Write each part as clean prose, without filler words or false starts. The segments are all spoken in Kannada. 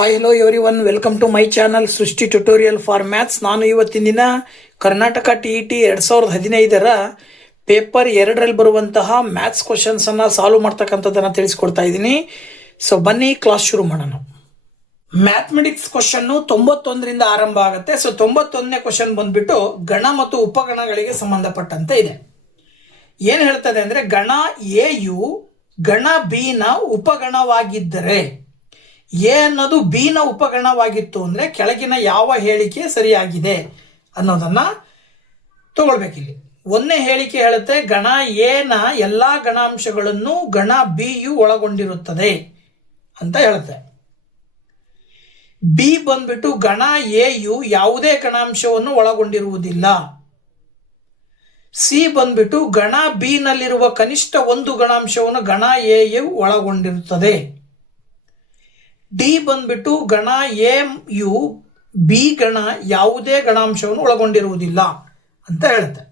Hi hello everyone, welcome to my channel Srishti tutorial for maths. ನಾನು ಇವತ್ತಿನ ದಿನ ಕರ್ನಾಟಕ TET 2015 ಪೇಪರ್ 2ರಲ್ಲಿ ಬರುವಂತಹ ಮ್ಯಾಥ್ಸ್ ಕ್ವಶನ್ಸನ್ನು ಸಾಲ್ವ್ ಮಾಡ್ತಕ್ಕಂಥದ್ದನ್ನು ತಿಳಿಸ್ಕೊಡ್ತಾ ಇದ್ದೀನಿ. ಸೊ ಬನ್ನಿ ಕ್ಲಾಸ್ ಶುರು ಮಾಡೋಣ. ಮ್ಯಾಥಮೆಟಿಕ್ಸ್ ಕ್ವಶನ್ನು 91ರಿಂದ ಆರಂಭ ಆಗುತ್ತೆ. ಸೊ 91ನೇ ಕ್ವಶನ್ ಬಂದ್ಬಿಟ್ಟು ಗಣ ಮತ್ತು ಉಪಗಣಗಳಿಗೆ ಸಂಬಂಧಪಟ್ಟಂತೆ ಇದೆ. ಏನು ಹೇಳ್ತದೆ ಅಂದರೆ, ಗಣ ಎಯು ಗಣ ಬಿ ನ ಉಪಗಣವಾಗಿದ್ದರೆ, ಎ ಅನ್ನೋದು ಬಿ ನ ಉಪಗಣವಾಗಿತ್ತು ಅಂದ್ರೆ ಕೆಳಗಿನ ಯಾವ ಹೇಳಿಕೆ ಸರಿಯಾಗಿದೆ ಅನ್ನೋದನ್ನ ತಗೊಳ್ಬೇಕಿಲ್ಲಿ. ಒಂದನೇ ಹೇಳಿಕೆ ಹೇಳುತ್ತೆ ಗಣ ಎ ನ ಎಲ್ಲಾ ಗಣಾಂಶಗಳನ್ನು ಗಣ ಬಿ ಯು ಒಳಗೊಂಡಿರುತ್ತದೆ ಅಂತ ಹೇಳುತ್ತೆ. ಬಿ ಬಂದ್ಬಿಟ್ಟು ಗಣ ಎ ಯು ಯಾವುದೇ ಗಣಾಂಶವನ್ನು ಒಳಗೊಂಡಿರುವುದಿಲ್ಲ. ಸಿ ಬಂದ್ಬಿಟ್ಟು ಗಣ ಬಿ ನಲ್ಲಿರುವ ಕನಿಷ್ಠ ಒಂದು ಗಣಾಂಶವನ್ನು ಗಣ ಎ ಯು ಒಳಗೊಂಡಿರುತ್ತದೆ. ಡಿ ಬಂದ್ಬಿಟ್ಟು ಗಣ ಎ ಯು ಬಿ ಗಣ ಯಾವುದೇ ಗಣಾಂಶವನ್ನು ಒಳಗೊಂಡಿರುವುದಿಲ್ಲ ಅಂತ ಹೇಳುತ್ತೆ.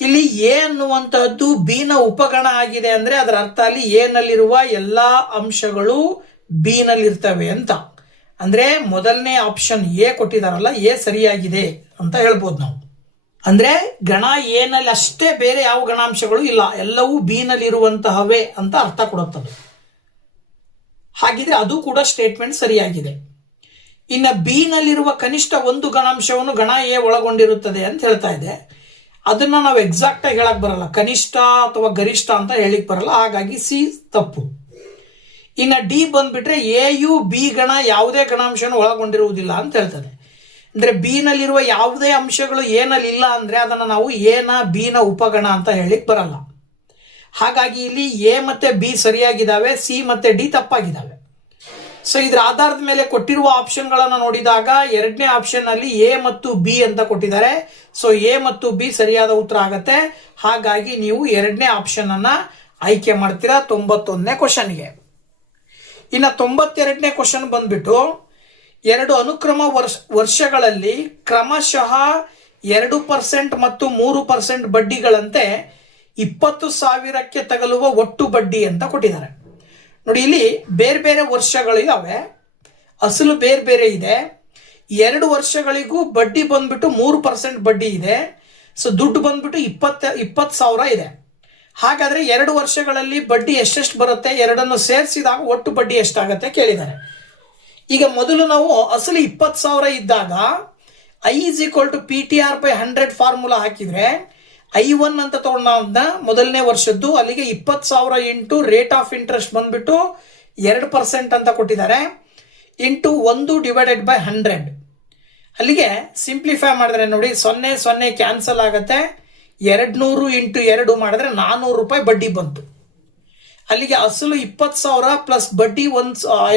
ಇಲ್ಲಿ ಎ ಅನ್ನುವಂತಹದ್ದು ಬಿ ನ ಉಪಗಣ ಆಗಿದೆ ಅಂದ್ರೆ ಅದರ ಅರ್ಥ ಅಲ್ಲಿ ಎ ನಲ್ಲಿರುವ ಎಲ್ಲಾ ಅಂಶಗಳು ಬಿ ನಲ್ಲಿರ್ತವೆ ಅಂತ. ಅಂದ್ರೆ ಮೊದಲನೇ ಆಪ್ಷನ್ ಎ ಕೊಟ್ಟಿದಾರಲ್ಲ, ಎ ಸರಿಯಾಗಿದೆ ಅಂತ ಹೇಳ್ಬೋದು ನಾವು. ಅಂದ್ರೆ ಗಣ ಎ ನಲ್ಲಿ ಅಷ್ಟೇ, ಬೇರೆ ಯಾವ ಗಣಾಂಶಗಳು ಇಲ್ಲ, ಎಲ್ಲವೂ ಬಿ ನಲ್ಲಿರುವಂತಹವೇ ಅಂತ ಅರ್ಥ ಕೊಡುತ್ತದೆ. ಹಾಗಿದ್ರೆ ಅದು ಕೂಡ ಸ್ಟೇಟ್ಮೆಂಟ್ ಸರಿಯಾಗಿದೆ. ಇನ್ನು ಬಿ ನಲ್ಲಿರುವ ಕನಿಷ್ಠ ಒಂದು ಗಣಾಂಶವನ್ನು ಗಣ ಎ ಒಳಗೊಂಡಿರುತ್ತದೆ ಅಂತ ಹೇಳ್ತಾ ಇದೆ. ಅದನ್ನ ನಾವು ಎಕ್ಸಾಕ್ಟ್ ಆಗಿ ಹೇಳಕ್ ಬರಲ್ಲ, ಕನಿಷ್ಠ ಅಥವಾ ಗರಿಷ್ಠ ಅಂತ ಹೇಳಿಕ್ ಬರಲ್ಲ. ಹಾಗಾಗಿ ಸಿ ತಪ್ಪು. ಇನ್ನು ಡಿ ಬಂದ್ಬಿಟ್ರೆ ಎ ಯು ಬಿ ಗಣ ಯಾವುದೇ ಗಣಾಂಶವನ್ನು ಒಳಗೊಂಡಿರುವುದಿಲ್ಲ ಅಂತ ಹೇಳ್ತದೆ. ಅಂದ್ರೆ ಬಿ ನಲ್ಲಿರುವ ಯಾವುದೇ ಅಂಶಗಳು ಎ ನಲ್ಲಿ ಇಲ್ಲ ಅಂದ್ರೆ ಅದನ್ನ ನಾವು ಎ ನ ಬಿ ನ ಉಪಗಣ ಅಂತ ಹೇಳಿಕ್ ಬರಲ್ಲ. ಹಾಗಾಗಿ ಇಲ್ಲಿ ಎ ಮತ್ತೆ ಬಿ ಸರಿಯಾಗಿದ್ದಾವೆ, ಸಿ ಮತ್ತೆ ಡಿ ತಪ್ಪಾಗಿದ್ದಾವೆ. ಸೊ ಇದರ ಆಧಾರದ ಮೇಲೆ ಕೊಟ್ಟಿರುವ ಆಪ್ಷನ್ಗಳನ್ನು ನೋಡಿದಾಗ ಎರಡನೇ ಆಪ್ಷನ್ ಅಲ್ಲಿ ಎ ಮತ್ತು ಬಿ ಅಂತ ಕೊಟ್ಟಿದ್ದಾರೆ. ಸೊ ಎ ಮತ್ತು ಬಿ ಸರಿಯಾದ ಉತ್ತರ ಆಗತ್ತೆ. ಹಾಗಾಗಿ ನೀವು ಎರಡನೇ ಆಪ್ಷನ್ ಅನ್ನ ಆಯ್ಕೆ ಮಾಡ್ತೀರಾ 91ನೇ ಕ್ವಶನ್ಗೆ. ಇನ್ನು 92ನೇ ಕ್ವಶನ್ ಬಂದ್ಬಿಟ್ಟು, ಎರಡು ಅನುಕ್ರಮ ವರ್ಷಗಳಲ್ಲಿ ಕ್ರಮಶಃ 2% ಮತ್ತು 3% ಬಡ್ಡಿಗಳಂತೆ 20,000ಕ್ಕೆ ತಗಲುವ ಒಟ್ಟು ಬಡ್ಡಿ ಅಂತ ಕೊಟ್ಟಿದ್ದಾರೆ. ನೋಡಿ, ಇಲ್ಲಿ ಬೇರೆ ಬೇರೆ ವರ್ಷಗಳಿದಾವೆ, ಅಸಲು ಬೇರೆ ಬೇರೆ ಇದೆ. 2 ವರ್ಷಗಳಿಗೂ ಬಡ್ಡಿ ಬಂದ್ಬಿಟ್ಟು 3% ಬಡ್ಡಿ ಇದೆ. ಸೊ ದುಡ್ಡು ಬಂದ್ಬಿಟ್ಟು 20,000 ಇದೆ. ಹಾಗಾದ್ರೆ 2 ವರ್ಷಗಳಲ್ಲಿ ಬಡ್ಡಿ ಎಷ್ಟೆಷ್ಟು ಬರುತ್ತೆ, ಎರಡನ್ನು ಸೇರಿಸಿದಾಗ ಒಟ್ಟು ಬಡ್ಡಿ ಎಷ್ಟಾಗತ್ತೆ ಕೇಳಿದ್ದಾರೆ. ಈಗ ಮೊದಲು ನಾವು ಅಸಲು 20,000 ಇದ್ದಾಗ I = PTR/100 ಫಾರ್ಮುಲಾ ಹಾಕಿದ್ರೆ I1 ಅಂತ ತಗೊಂಡ ಮೊದಲನೇ ವರ್ಷದ್ದು, ಅಲ್ಲಿಗೆ 20,000 ಇಂಟು ರೇಟ್ ಆಫ್ ಇಂಟ್ರೆಸ್ಟ್ ಬಂದ್ಬಿಟ್ಟು 2% ಅಂತ ಕೊಟ್ಟಿದ್ದಾರೆ, ಇಂಟು 1/100. ಅಲ್ಲಿಗೆ ಸಿಂಪ್ಲಿಫೈ ಮಾಡಿದ್ರೆ ನೋಡಿ 0 ಕ್ಯಾನ್ಸಲ್ ಆಗುತ್ತೆ. 200 ಇಂಟು 2 ಮಾಡಿದ್ರೆ 400 ರೂಪಾಯಿ ಬಡ್ಡಿ ಬಂತು. ಅಲ್ಲಿಗೆ ಅಸಲು 20,000 ಪ್ಲಸ್ ಬಡ್ಡಿ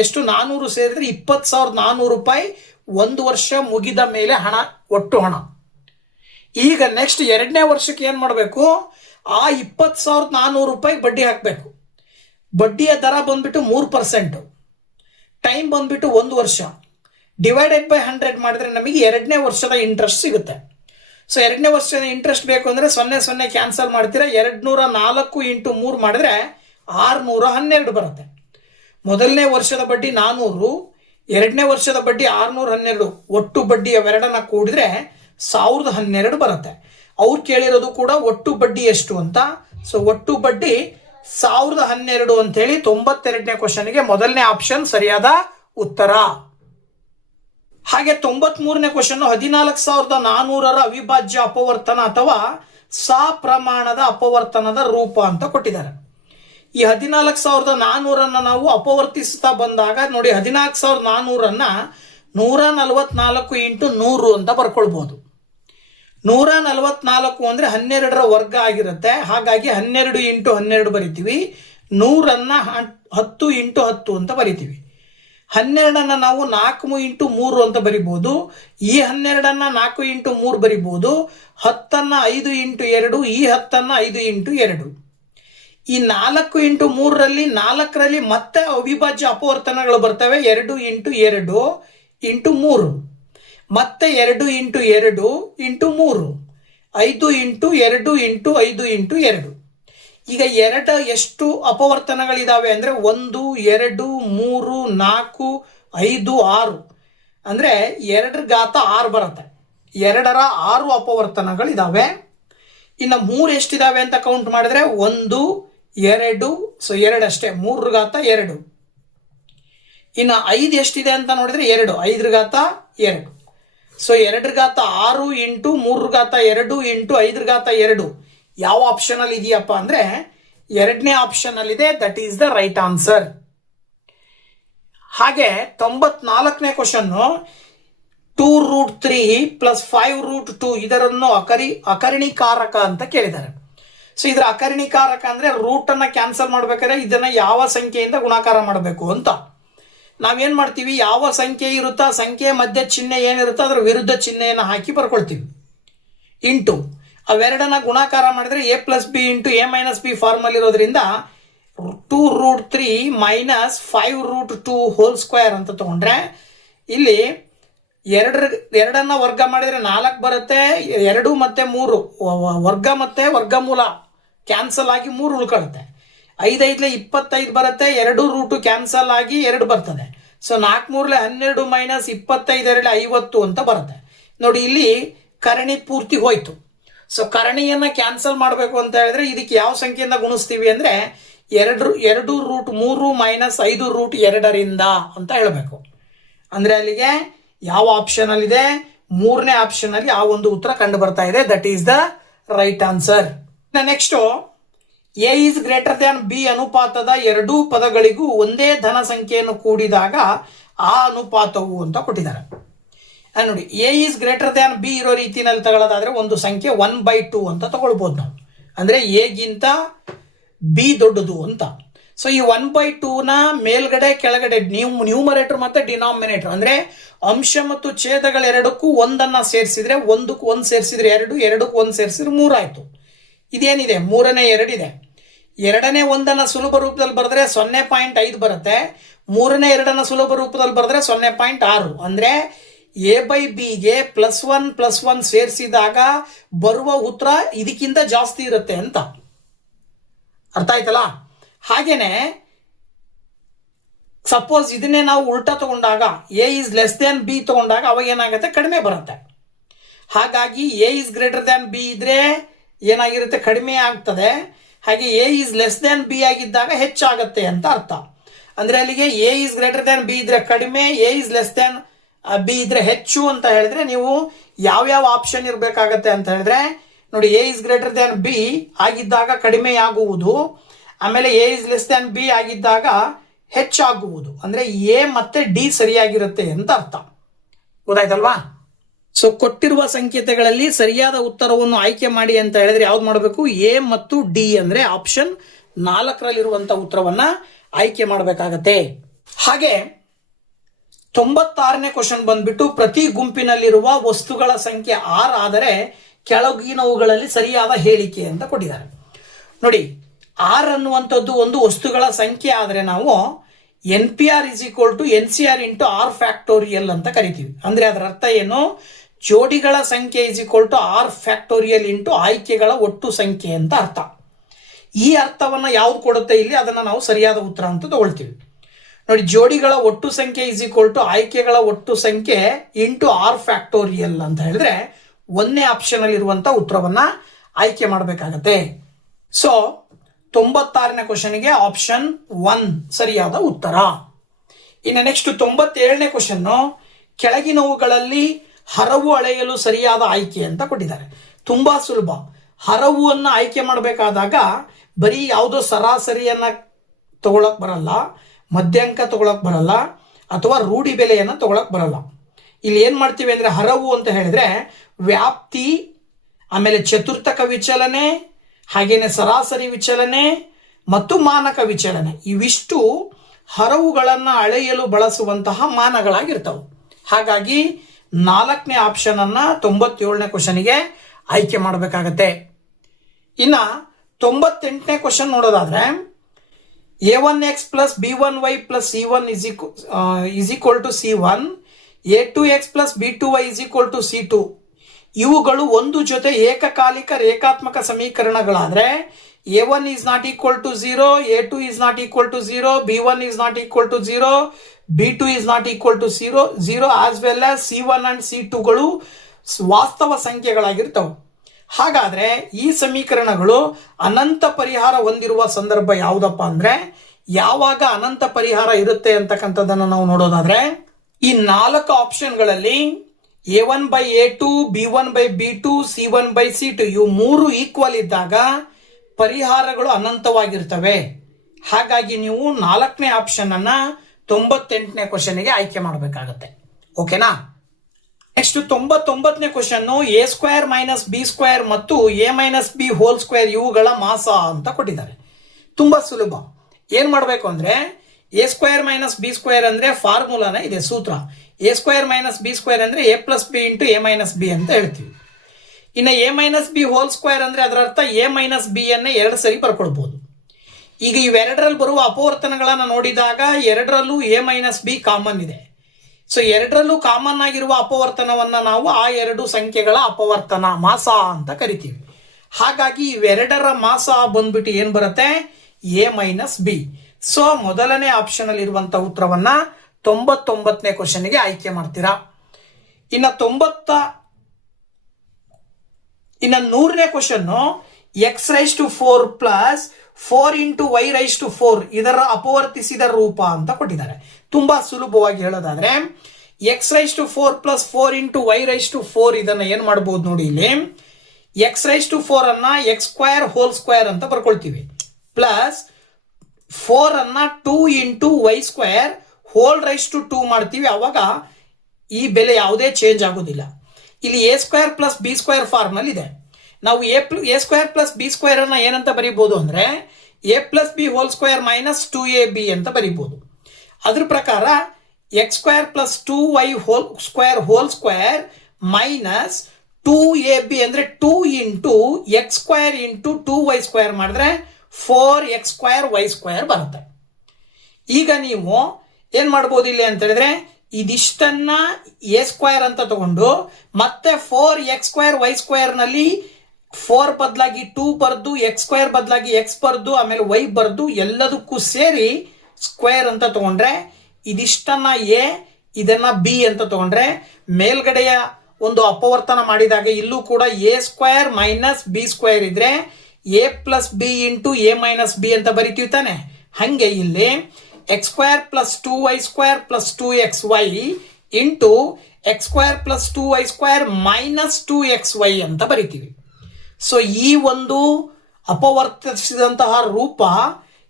ಎಷ್ಟು 400 ಸೇರಿದ್ರೆ 20,400 ರೂಪಾಯಿ ಒಂದು ವರ್ಷ ಮುಗಿದ ಮೇಲೆ ಹಣ, ಒಟ್ಟು ಹಣ. ಈಗ ನೆಕ್ಸ್ಟ್ ಎರಡನೇ ವರ್ಷಕ್ಕೆ ಏನ್ ಮಾಡಬೇಕು, ಆ 20,400 ರೂಪಾಯಿ ಬಡ್ಡಿ ಹಾಕಬೇಕು. ಬಡ್ಡಿಯ ದರ ಬಂದ್ಬಿಟ್ಟು 3%, ಟೈಮ್ ಬಂದ್ಬಿಟ್ಟು 1 ವರ್ಷ, /100 ಮಾಡಿದ್ರೆ ನಮಗೆ ಎರಡನೇ ವರ್ಷದ ಇಂಟ್ರೆಸ್ಟ್ ಸಿಗುತ್ತೆ. ಸೊ ಎರಡನೇ ವರ್ಷದ ಇಂಟ್ರೆಸ್ಟ್ ಬೇಕು ಅಂದ್ರೆ 0 ಕ್ಯಾನ್ಸಲ್ ಮಾಡ್ತೀರಾ. 204 ಇಂಟು 3 ಮಾಡಿದ್ರೆ 612 ಬರುತ್ತೆ. ಮೊದಲನೇ ವರ್ಷದ ಬಡ್ಡಿ 400, ಎರಡನೇ ವರ್ಷದ ಬಡ್ಡಿ 612, ಒಟ್ಟು ಬಡ್ಡಿ ಅವೆರಡನ್ನ ಕೂಡಿದ್ರೆ 1012 ಬರುತ್ತೆ. ಅವ್ರು ಕೇಳಿರೋದು ಕೂಡ ಒಟ್ಟು ಬಡ್ಡಿ ಎಷ್ಟು ಅಂತ. ಸೊ ಒಟ್ಟು ಬಡ್ಡಿ 1012 ಅಂತ ಹೇಳಿ 92ನೇ ಕ್ವಶನ್ಗೆ ಮೊದಲನೇ ಆಪ್ಷನ್ ಸರಿಯಾದ ಉತ್ತರ. ಹಾಗೆ 93ನೇ ಕ್ವಶನ್ 14,400ರ ಅವಿಭಾಜ್ಯ ಅಪವರ್ತನ ಅಥವಾ ಸಪ್ರಮಾಣದ ಅಪವರ್ತನದ ರೂಪ ಅಂತ ಕೊಟ್ಟಿದ್ದಾರೆ. ಈ 14,400 ನಾವು ಅಪವರ್ತಿಸ್ತಾ ಬಂದಾಗ ನೋಡಿ, 14,400 144 ಇಂಟು 100 ಅಂತ ಬರ್ಕೊಳ್ಬಹುದು. 144 ಅಂದ್ರೆ 12ರ ವರ್ಗ ಆಗಿರುತ್ತೆ. ಹಾಗಾಗಿ 12 ಇಂಟು 12 ಬರಿತೀವಿ. 100 10 ಇಂಟು 10 ಅಂತ ಬರಿತೀವಿ. 12 ನಾವು 4 ಇಂಟು 3 ಅಂತ ಬರಿಬಹುದು. ಈ 12 4 ಇಂಟು 3 ಬರಿಬಹುದು. 10 5 ಇಂಟು 2, ಈ 10 5 ಇಂಟು 2. ಈ 4 ಇಂಟು 3ರಲ್ಲಿ 4ರಲ್ಲಿ ಮತ್ತೆ ಅವಿಭಾಜ್ಯ ಅಪವರ್ತನಗಳು ಬರ್ತವೆ. 2 ಇಂಟು 2 ಇಂಟು 3, ಮತ್ತೆ 2 into 2 into 3, 5 into 2 into 5 into 2. ಈಗ ಎಷ್ಟು ಅಪವರ್ತನಗಳಿದಾವೆ ಅಂದರೆ 1 2 3 4 5 6 ಅಂದರೆ 2 ಘಾತ 6 ಬರುತ್ತೆ. 2ರ 6 ಅಪವರ್ತನಗಳಿದಾವೆ. ಇನ್ನು 3 ಎಷ್ಟಿದಾವೆ ಅಂತ ಕೌಂಟ್ ಮಾಡಿದ್ರೆ 1 2 ಸೊ 2 ಅಷ್ಟೇ, 3 ಘಾತ 2. ಇನ್ನು 5 ಎಷ್ಟಿದೆ ಅಂತ ನೋಡಿದ್ರೆ 2, 5 ಘಾತ 2. ಸೊ 2 ಘಾತ 6 ಇಂಟು 3 ಘಾತ 2 ಇಂಟು 5 ಘಾತ 2 ಯಾವ ಆಪ್ಷನ್ ಅಲ್ಲಿ ಇದೆಯಪ್ಪ ಅಂದ್ರೆ 2ನೇ ಆಪ್ಷನ್ ಅಲ್ಲಿ ಇದೆ. That is the right answer. ಹಾಗೆ 94ನೇ ಕ್ವಶನ್ 2√3 ಪ್ಲಸ್ 5√2 ಇದರನ್ನು ಅಕರ್ಣಿಕಾರಕ ಅಂತ ಕೇಳಿದ್ದಾರೆ. ಸೊ ಇದರ ಅಕರ್ಣಿಕಾರಕ ಅಂದ್ರೆ ರೂಟ್ ಅನ್ನ ಕ್ಯಾನ್ಸಲ್ ಮಾಡ್ಬೇಕಾದ್ರೆ ಇದನ್ನ ಯಾವ ಸಂಖ್ಯೆಯಿಂದ ಗುಣಾಕಾರ ಮಾಡಬೇಕು ಅಂತ. ನಾವೇನ್ ಮಾಡ್ತೀವಿ, ಯಾವ ಸಂಖ್ಯೆ ಇರುತ್ತಾ ಸಂಖ್ಯೆ ಮಧ್ಯ ಚಿಹ್ನೆ ಏನಿರುತ್ತೋ ಅದರ ವಿರುದ್ಧ ಚಿಹ್ನೆಯನ್ನು ಹಾಕಿ ಬರ್ಕೊಳ್ತೀವಿ. ಇಂಟು ಅವೆರಡನ್ನ ಗುಣಾಕಾರ ಮಾಡಿದ್ರೆ a+b ಇಂಟು a-b ಫಾರ್ಮಲ್ ಇರೋದ್ರಿಂದ 2√3 ಮೈನಸ್ 5√2 ಹೋಲ್ ಸ್ಕ್ವೇರ್ ಅಂತ ತಗೊಂಡ್ರೆ ಇಲ್ಲಿ ಎರಡನ್ನ ವರ್ಗ ಮಾಡಿದ್ರೆ 4 ಬರುತ್ತೆ. 2 ಮತ್ತೆ 3 ವರ್ಗ ಮತ್ತೆ ವರ್ಗಮೂಲ ಕ್ಯಾನ್ಸಲ್ ಆಗಿ 3 ಉಳ್ಕೊಳ್ಳುತ್ತೆ. 5 5 25 ಬರುತ್ತೆ. 2 ರೂಟು ಕ್ಯಾನ್ಸಲ್ ಆಗಿ 2 ಬರ್ತದೆ. ಸೊ 4 3 12 ಮೈನಸ್ 25 2 50 ಅಂತ ಬರುತ್ತೆ. ನೋಡಿ ಇಲ್ಲಿ ಕರಣಿ ಪೂರ್ತಿ ಹೋಯ್ತು. ಸೊ ಕರಣಿಯನ್ನ ಕ್ಯಾನ್ಸಲ್ ಮಾಡಬೇಕು ಅಂತ ಹೇಳಿದ್ರೆ ಇದಕ್ಕೆ ಯಾವ ಸಂಖ್ಯೆಯಿಂದ ಗುಣಿಸ್ತೀವಿ ಅಂದ್ರೆ 2√3 ಮೈನಸ್ 5√2 ಅಂತ ಹೇಳಬೇಕು. ಅಂದ್ರೆ ಅಲ್ಲಿಗೆ ಯಾವ ಆಪ್ಷನ್ ಅಲ್ಲಿ ಇದೆ, 3ನೇ ಆಪ್ಷನ್ ಅಲ್ಲಿ ಆ ಒಂದು ಉತ್ತರ ಕಂಡು ಬರ್ತಾ ಇದೆ. That is the right answer. Next A is greater than B ಅನುಪಾತದ ಎರಡೂ ಪದಗಳಿಗೂ ಒಂದೇ ಧನ ಸಂಖ್ಯೆಯನ್ನು ಕೂಡಿದಾಗ ಆ ಅನುಪಾತವು ಅಂತ ಕೊಟ್ಟಿದ್ದಾರೆ. ನೋಡಿ, A is greater than B ಇರೋ ರೀತಿಯಲ್ಲಿ ತಗೊಳ್ಳೋದಾದ್ರೆ ಒಂದು ಸಂಖ್ಯೆ 1/2 ಅಂತ ತಗೊಳ್ಬಹುದು ನಾವು. ಅಂದ್ರೆ ಎ ಗಿಂತ ಬಿ ದೊಡ್ಡದು ಅಂತ. ಸೊ ಈ 1/2ನ ಮೇಲ್ಗಡೆ ಕೆಳಗಡೆ ನ್ಯೂಮರೇಟರ್ ಮತ್ತೆ ಡಿನಾಮಿನೇಟರ್ ಅಂದ್ರೆ ಅಂಶ ಮತ್ತು ಛೇದಗಳೆರಡಕ್ಕೂ ಒಂದನ್ನ ಸೇರಿಸಿದ್ರೆ, ಒಂದಕ್ಕೆ 1 ಸೇರಿಸಿದ್ರೆ 2, 2ಕ್ಕೆ 1 ಸೇರಿಸಿದ್ರೆ 3 ಆಯ್ತು. ಇದೇನಿದೆ 3ನೇ 2 ಇದೆ. 2ನೇ 1 ಸುಲಭ ರೂಪದಲ್ಲಿ ಬರೆದ್ರೆ 0.5 ಬರುತ್ತೆ. 3ನೇ 2 ಸುಲಭ ರೂಪದಲ್ಲಿ ಬರೆದ್ರೆ 0.6. ಅಂದ್ರೆ a/bಗೆ +1 ಸೇರಿಸಿದಾಗ ಬರುವ ಉತ್ತರ ಇದಕ್ಕಿಂತ ಜಾಸ್ತಿ ಇರುತ್ತೆ ಅಂತ ಅರ್ಥ ಆಯ್ತಲ್ಲ. ಹಾಗೇನೆ ಸಪೋಸ್ ಇದನ್ನೇ ನಾವು ಉಲ್ಟಾ ತಗೊಂಡಾಗ A is less than B ತಗೊಂಡಾಗ ಅವಾಗ ಏನಾಗುತ್ತೆ, ಕಡಿಮೆ ಬರುತ್ತೆ. ಹಾಗಾಗಿ A is greater than B ಇದ್ರೆ ಏನಾಗಿರುತ್ತೆ, ಕಡಿಮೆ ಆಗ್ತದೆ. ಹಾಗೆ A is less than B ಆಗಿದ್ದಾಗ ಹೆಚ್ಚಾಗತ್ತೆ ಅಂತ ಅರ್ಥ. ಅಂದ್ರೆ ಅಲ್ಲಿಗೆ A is greater than B ಇದ್ರೆ ಕಡಿಮೆ, A is less than B ಇದ್ರೆ ಹೆಚ್ಚು ಅಂತ ಹೇಳಿದ್ರೆ ನೀವು ಯಾವ್ಯಾವ ಆಪ್ಷನ್ ಇರಬೇಕಾಗತ್ತೆ ಅಂತ ಹೇಳಿದ್ರೆ ನೋಡಿ, A is greater than B ಆಗಿದ್ದಾಗ ಕಡಿಮೆ ಆಗುವುದು, ಆಮೇಲೆ A is less than B ಆಗಿದ್ದಾಗ ಹೆಚ್ಚಾಗುವುದು. ಅಂದ್ರೆ ಎ ಮತ್ತೆ ಡಿ ಸರಿಯಾಗಿರುತ್ತೆ ಅಂತ ಅರ್ಥ. ಗೊತ್ತಾಯ್ತಲ್ವಾ? ಸೊ ಕೊಟ್ಟಿರುವ ಸಂಕೇತಗಳಲ್ಲಿ ಸರಿಯಾದ ಉತ್ತರವನ್ನು ಆಯ್ಕೆ ಮಾಡಿ ಅಂತ ಹೇಳಿದ್ರೆ ಯಾವ್ದು ಮಾಡಬೇಕು, ಎ ಮತ್ತು ಡಿ ಅಂದ್ರೆ ಆಪ್ಷನ್ 4ರಲ್ಲಿರುವಂತ ಉತ್ತರವನ್ನ ಆಯ್ಕೆ ಮಾಡಬೇಕಾಗತ್ತೆ. ಹಾಗೆ 96ನೇ ಕ್ವಶನ್ ಬಂದ್ಬಿಟ್ಟು ಪ್ರತಿ ಗುಂಪಿನಲ್ಲಿರುವ ವಸ್ತುಗಳ ಸಂಖ್ಯೆ 6 ಆದರೆ ಕೆಳಗಿನವುಗಳಲ್ಲಿ ಸರಿಯಾದ ಹೇಳಿಕೆ ಅಂತ ಕೊಟ್ಟಿದ್ದಾರೆ. ನೋಡಿ, 6 ಅನ್ನುವಂಥದ್ದು ಒಂದು ವಸ್ತುಗಳ ಸಂಖ್ಯೆ ಆದರೆ ನಾವು NPR = NCR × R ಫ್ಯಾಕ್ಟೋರಿಯಲ್ ಅಂತ ಕರಿತೀವಿ. ಅಂದ್ರೆ ಅದರ ಅರ್ಥ ಏನು, ಜೋಡಿಗಳ ಸಂಖ್ಯೆ = R ಫ್ಯಾಕ್ಟೋರಿಯಲ್ × ಆಯ್ಕೆಗಳ ಒಟ್ಟು ಸಂಖ್ಯೆ ಅಂತ ಅರ್ಥ. ಈ ಅರ್ಥವನ್ನ ಯಾವ್ದು ಕೊಡುತ್ತೆ ಇಲ್ಲಿ, ಅದನ್ನ ನಾವು ಸರಿಯಾದ ಉತ್ತರ ಅಂತ ತಗೊಳ್ತೀವಿ. ನೋಡಿ, ಜೋಡಿಗಳ ಒಟ್ಟು ಸಂಖ್ಯೆ = ಆಯ್ಕೆಗಳ ಒಟ್ಟು ಸಂಖ್ಯೆ × R ಫ್ಯಾಕ್ಟೋರಿಯಲ್ ಅಂತ ಹೇಳಿದ್ರೆ 1ನೇ ಆಪ್ಷನ್ ಅಲ್ಲಿ ಇರುವಂತ ಉತ್ತರವನ್ನ ಆಯ್ಕೆ ಮಾಡಬೇಕಾಗತ್ತೆ. ಸೊ 96ನೇ ಕ್ವಶನ್ಗೆ ಆಪ್ಷನ್ 1 ಸರಿಯಾದ ಉತ್ತರ. ಇನ್ನು ನೆಕ್ಸ್ಟ್ 97ನೇ ಕ್ವಶನ್ ಕೆಳಗಿನವುಗಳಲ್ಲಿ ಹರವು ಅಳೆಯಲು ಸರಿಯಾದ ಆಯ್ಕೆ ಅಂತ ಕೊಟ್ಟಿದ್ದಾರೆ. ತುಂಬಾ ಸುಲಭ. ಹರವನ್ನು ಆಯ್ಕೆ ಮಾಡಬೇಕಾದಾಗ ಬರೀ ಯಾವುದೋ ಸರಾಸರಿಯನ್ನ ತಗೊಳಕ್ ಬರಲ್ಲ, ಮಧ್ಯಾಂಕ ತಗೊಳಕ್ ಬರಲ್ಲ, ಅಥವಾ ರೂಢಿ ಬೆಲೆಯನ್ನ ತಗೊಳಕ್ ಬರಲ್ಲ. ಇಲ್ಲಿ ಏನ್ ಮಾಡ್ತೀವಿ ಅಂದ್ರೆ ಹರವು ಅಂತ ಹೇಳಿದ್ರೆ ವ್ಯಾಪ್ತಿ, ಆಮೇಲೆ ಚತುರ್ಥಕ ವಿಚಲನೆ, ಹಾಗೇನೆ ಸರಾಸರಿ ವಿಚಲನೆ ಮತ್ತು ಮಾನಕ ವಿಚಲನೆ, ಇವಿಷ್ಟು ಹರವುಗಳನ್ನ ಅಳೆಯಲು ಬಳಸುವಂತಹ ಮಾನಗಳಾಗಿರ್ತವೆ. ಹಾಗಾಗಿ 4ನೇ ಆಪ್ಷನ್ ಅನ್ನ 97ನೇ ಕ್ವಶನ್ಗೆ ಆಯ್ಕೆ ಮಾಡಬೇಕಾಗತ್ತೆ. ಇನ್ನ 98ನೇ ಕ್ವಶನ್ ನೋಡೋದಾದ್ರೆ a1x + b1y + c1 = c1, a2x + b2y = c2 ಇವುಗಳು ಒಂದು ಜೊತೆ ಏಕಕಾಲಿಕ ರೇಖಾತ್ಮಕ ಸಮೀಕರಣಗಳಾದರೆ a1 is not equal to 0, a2 is not equal to 0, b1 is not equal to 0, b2 is not equal to 0 as well as c1 and c2ಗಳು ವಾಸ್ತವ ಸಂಖ್ಯೆಗಳಾಗಿರ್ತವೆ. ಹಾಗಾದ್ರೆ ಈ ಸಮೀಕರಣಗಳು ಅನಂತ ಪರಿಹಾರ ಹೊಂದಿರುವ ಸಂದರ್ಭ ಯಾವುದಪ್ಪ ಅಂದ್ರೆ, ಯಾವಾಗ ಅನಂತ ಪರಿಹಾರ ಇರುತ್ತೆ ಅಂತಕ್ಕಂಥದ್ದನ್ನು ನಾವು ನೋಡೋದಾದ್ರೆ, ಈ 4 ಆಪ್ಷನ್ಗಳಲ್ಲಿ a1/a2, b1/b2, c1/c2 ಇವು 3 ಈಕ್ವಲ್ ಇದ್ದಾಗ ಪರಿಹಾರಗಳು ಅನಂತವಾಗಿರ್ತವೆ. ಹಾಗಾಗಿ ನೀವು 4ನೇ ಆಪ್ಷನ್ ಅನ್ನ 98ನೇ ಕ್ವಶನ್ಗೆ ಆಯ್ಕೆ ಮಾಡಬೇಕಾಗತ್ತೆ. ಓಕೆನಾ? ನೆಕ್ಸ್ಟ್ 99ನೇ ಕ್ವಶನ್ a² - b² ಮತ್ತು a-b² ಇವುಗಳ ಮಾಸ ಅಂತ ಕೊಟ್ಟಿದ್ದಾರೆ. ತುಂಬಾ ಸುಲಭ. ಏನ್ ಮಾಡಬೇಕು ಅಂದ್ರೆ a² - b² ಅಂದ್ರೆ ಫಾರ್ಮುಲಾನ ಇದೆ, ಸೂತ್ರ. a² - b² ಅಂದ್ರೆ a+b × a-b ಅಂತ ಹೇಳ್ತೀವಿ. ಇನ್ನು a-b² ಅಂದ್ರೆ ಅದರ ಅರ್ಥ a-b ಅನ್ನ 2 ಸರಿ ಬರ್ಕೊಳ್ಬಹುದು. ಈಗ ಇವೆರಡರಲ್ಲಿ ಬರುವ ಅಪವರ್ತನಗಳನ್ನ ನೋಡಿದಾಗ ಎರಡರಲ್ಲೂ a-b ಕಾಮನ್ ಇದೆ. ಸೊ ಎರಡರಲ್ಲೂ ಕಾಮನ್ ಆಗಿರುವ ಅಪವರ್ತನವನ್ನ ನಾವು ಆ 2 ಸಂಖ್ಯೆಗಳ ಅಪವರ್ತನ ಮಾಸ ಅಂತ ಕರಿತೀವಿ. ಹಾಗಾಗಿ ಇವೆರಡರ ಮಾಸ ಬಂದ್ಬಿಟ್ಟು ಏನ್ ಬರುತ್ತೆ, a-b. ಸೊ ಮೊದಲನೇ ಆಪ್ಷನ್ ಅಲ್ಲಿ ಇರುವಂತಹ ಉತ್ತರವನ್ನ 99ನೇ ಕ್ವಶನ್ಗೆ ಆಯ್ಕೆ ಮಾಡ್ತೀರಾ. ಇನ್ನು 100ನೇ ಕ್ವಶನ್ x⁴ ಪ್ಲಸ್ 4 × y⁴ ಇದರ ಅಪವರ್ತಿಸಿದ ರೂಪ ಅಂತ ಕೊಟ್ಟಿದ್ದಾರೆ. ತುಂಬಾ ಸುಲಭವಾಗಿ ಹೇಳೋದಾದ್ರೆ x⁴ ಪ್ಲಸ್ 4 × y⁴ ಇದನ್ನ ಏನ್ ಮಾಡಬಹುದು ನೋಡಿ, ಇಲ್ಲಿ x⁴ ಅನ್ನ x² ಅಂತ ಬರ್ಕೊಳ್ತೀವಿ, ಪ್ಲಸ್ 4 ಅನ್ನ 2 × y² ಮಾಡ್ತೀವಿ. ಅವಾಗ ಈ ಬೆಲೆ ಯಾವುದೇ ಚೇಂಜ್ ಆಗೋದಿಲ್ಲ. ಇಲ್ಲಿ a² + b² ಫಾರ್ಮ್ ಅಲ್ಲಿ ಇದೆ. ನಾವು a² + b² ಅನ್ನ ಏನಂತ ಬರೀಬಹುದು ಅಂದ್ರೆ a+b² - 2ab ಅಂತ ಬರೀಬಹುದು. ಅದ್ರ ಪ್ರಕಾರ x² + 2y² ಮೈನಸ್ 2ab ಅಂದ್ರೆ 2 × x² × 2y² ಮಾಡಿದ್ರೆ 4x²y² ಬರುತ್ತೆ. ಈಗ ನೀವು ಏನ್ ಮಾಡಬಹುದು ಇಲ್ಲಿ ಅಂತ ಹೇಳಿದ್ರೆ, ಇದಿಷ್ಟನ್ನ a² ಅಂತ ತಗೊಂಡು ಮತ್ತೆ 4x²y² ನಲ್ಲಿ 4 ಬದಲಾಗಿ 2 ಬರ್ದು, x² ಬದಲಾಗಿ x ಬರ್ದು, ಆಮೇಲೆ y ಬರ್ದು, ಎಲ್ಲದಕ್ಕೂ ಸೇರಿ ಸ್ಕ್ವೇರ್ ಅಂತ ತಗೊಂಡ್ರೆ ಇದಿಷ್ಟನ್ನ a, ಇದನ್ನ b ಅಂತ ತಗೊಂಡ್ರೆ ಮೇಲ್ಗಡೆಯ ಒಂದು ಅಪವರ್ತನ ಮಾಡಿದಾಗ ಇಲ್ಲೂ ಕೂಡ a² - b² ಇದ್ರೆ a+b × a-b ಅಂತ ಬರಿತೀವಿ ತಾನೆ. ಹಂಗೆ ಇಲ್ಲಿ x² + 2y² + 2xy into x² + 2y² - 2xy ಅಂತ ಬರಿತೀವಿ. ಸೊ ಈ ಒಂದು ಅಪವರ್ತಿಸಿದಂತಹ ರೂಪ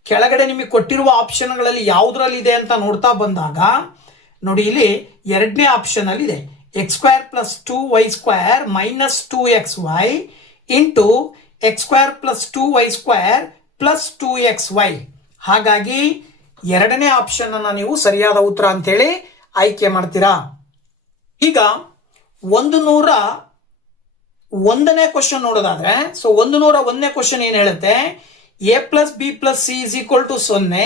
ಕೆಳಗಡೆ ನಿಮಗೆ ಕೊಟ್ಟಿರುವ ಆಪ್ಷನ್ಗಳಲ್ಲಿ ಯಾವುದರಲ್ಲಿ ಇದೆ ಅಂತ ನೋಡ್ತಾ ಬಂದಾಗ ನೋಡಿ, ಇಲ್ಲಿ 2ನೇ ಆಪ್ಷನ್ ಅಲ್ಲಿ ಇದೆ x² + 2y² - 2xy into x² + 2y² + 2xy. ಹಾಗಾಗಿ 2ನೇ ಆಪ್ಷನ್ ಅನ್ನ ನೀವು ಸರಿಯಾದ ಉತ್ತರ ಅಂತೇಳಿ ಆಯ್ಕೆ ಮಾಡ್ತೀರಾ. ಈಗ 101ನೇ ಕ್ವಶನ್ ನೋಡೋದಾದ್ರೆ, ಸೊ 101ನೇ ಕ್ವಶನ್ ಏನ್ ಹೇಳುತ್ತೆ, a+b + c = 0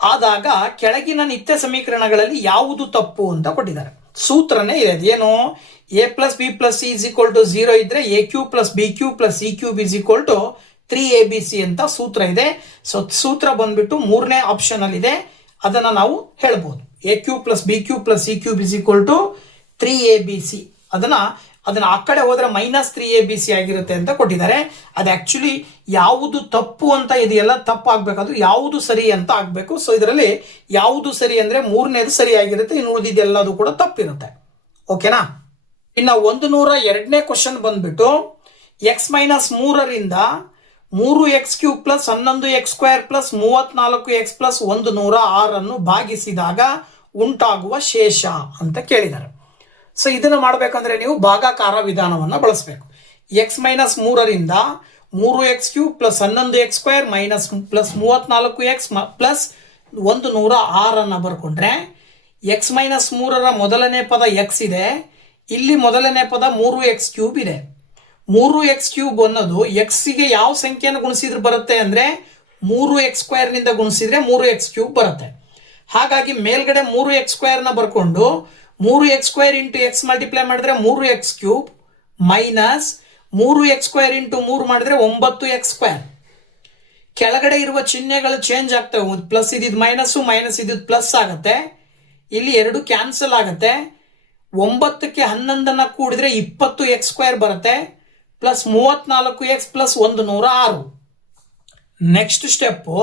ಆದಾಗ ಕೆಳಗಿನ ನಿತ್ಯ ಸಮೀಕರಣಗಳಲ್ಲಿ ಯಾವುದು ತಪ್ಪು ಅಂತ ಕೊಟ್ಟಿದ್ದಾರೆ. ಸೂತ್ರನೇ ಇದೆ, ಏನು a+b + c = 0 ಇದ್ರೆ a³ + b³ + c³ = 3abc ಅಂತ ಸೂತ್ರ ಇದೆ. ಸೊ ಸೂತ್ರ ಬಂದ್ಬಿಟ್ಟು 3ನೇ ಆಪ್ಷನ್ ಅಲ್ಲಿ ಇದೆ, ಅದನ್ನ ನಾವು ಹೇಳ್ಬೋದು. a³ + b³ + c³ = 3abc. ಅದನ್ನ ಆ ಕಡೆ ಹೋದ್ರೆ -3abc ಆಗಿರುತ್ತೆ ಅಂತ ಕೊಟ್ಟಿದ್ದಾರೆ. ಅದು ಆಕ್ಚುಲಿ ಯಾವುದು ತಪ್ಪು ಅಂತ ಇದೆಯಲ್ಲ, ತಪ್ಪು ಆಗ್ಬೇಕಾದ್ರು ಯಾವುದು ಸರಿ ಅಂತ ಆಗ್ಬೇಕು. ಸೊ ಇದರಲ್ಲಿ ಯಾವುದು ಸರಿ ಅಂದ್ರೆ 3ನೇದು ಸರಿ ಆಗಿರುತ್ತೆ, ಇನ್ನು ಉಳಿದಿದ್ದೆಲ್ಲದು ಕೂಡ ತಪ್ಪಿರುತ್ತೆ. ಓಕೆನಾ? ಇನ್ನು 102ನೇ ಕ್ವಶನ್ ಬಂದ್ಬಿಟ್ಟು x - 3ರಿಂದ 3x³ + 11x² + 34x + 106 ಅನ್ನು ಭಾಗಿಸಿದಾಗ ಉಂಟಾಗುವ ಶೇಷ ಅಂತ ಕೇಳಿದ್ದಾರೆ. ಸೊ ಇದನ್ನು ಮಾಡಬೇಕಂದ್ರೆ ನೀವು ಭಾಗಾಕಾರ ವಿಧಾನವನ್ನು ಬಳಸಬೇಕು. x - 3ರಿಂದ 3x³ + 11x² - +34x + 106 ಅನ್ನ ಬರ್ಕೊಂಡ್ರೆ x - 3ರ ಮೊದಲನೇ ಪದ x ಇದೆ, ಇಲ್ಲಿ ಮೊದಲನೇ ಪದ 3x³ ಇದೆ. 3x³ ಅನ್ನೋದು x ಗೆ ಯಾವ ಸಂಖ್ಯೆಯನ್ನು ಗುಣಿಸಿದ್ರೆ ಬರುತ್ತೆ ಅಂದ್ರೆ 3x² ನಿಂದ ಗುಣಿಸಿದ್ರೆ 3x³ ಬರುತ್ತೆ. ಹಾಗಾಗಿ ಮೇಲ್ಗಡೆ 3x² ನ ಬರ್ಕೊಂಡು 3x² × x ಮಲ್ಟಿಪ್ಲೈ ಮಾಡಿದ್ರೆ 3x³ ಮೈನಸ್ 3x² ಇಂಟು 3 ಮಾಡಿದ್ರೆ 9x². ಕೆಳಗಡೆ ಇರುವ ಚಿಹ್ನೆಗಳು ಚೇಂಜ್ ಆಗ್ತವೆ. ಪ್ಲಸ್ ಇದ್ದಿದ್ದು ಮೈನಸ್ಸು, ಮೈನಸ್ ಇದ್ದಿದ್ದು ಪ್ಲಸ್ ಆಗುತ್ತೆ. ಇಲ್ಲಿ 2 ಕ್ಯಾನ್ಸಲ್ ಆಗುತ್ತೆ. 9ಕ್ಕೆ 11 ಕೂಡಿದ್ರೆ 20x² ಬರುತ್ತೆ. Plus 34x plus 106. Next step,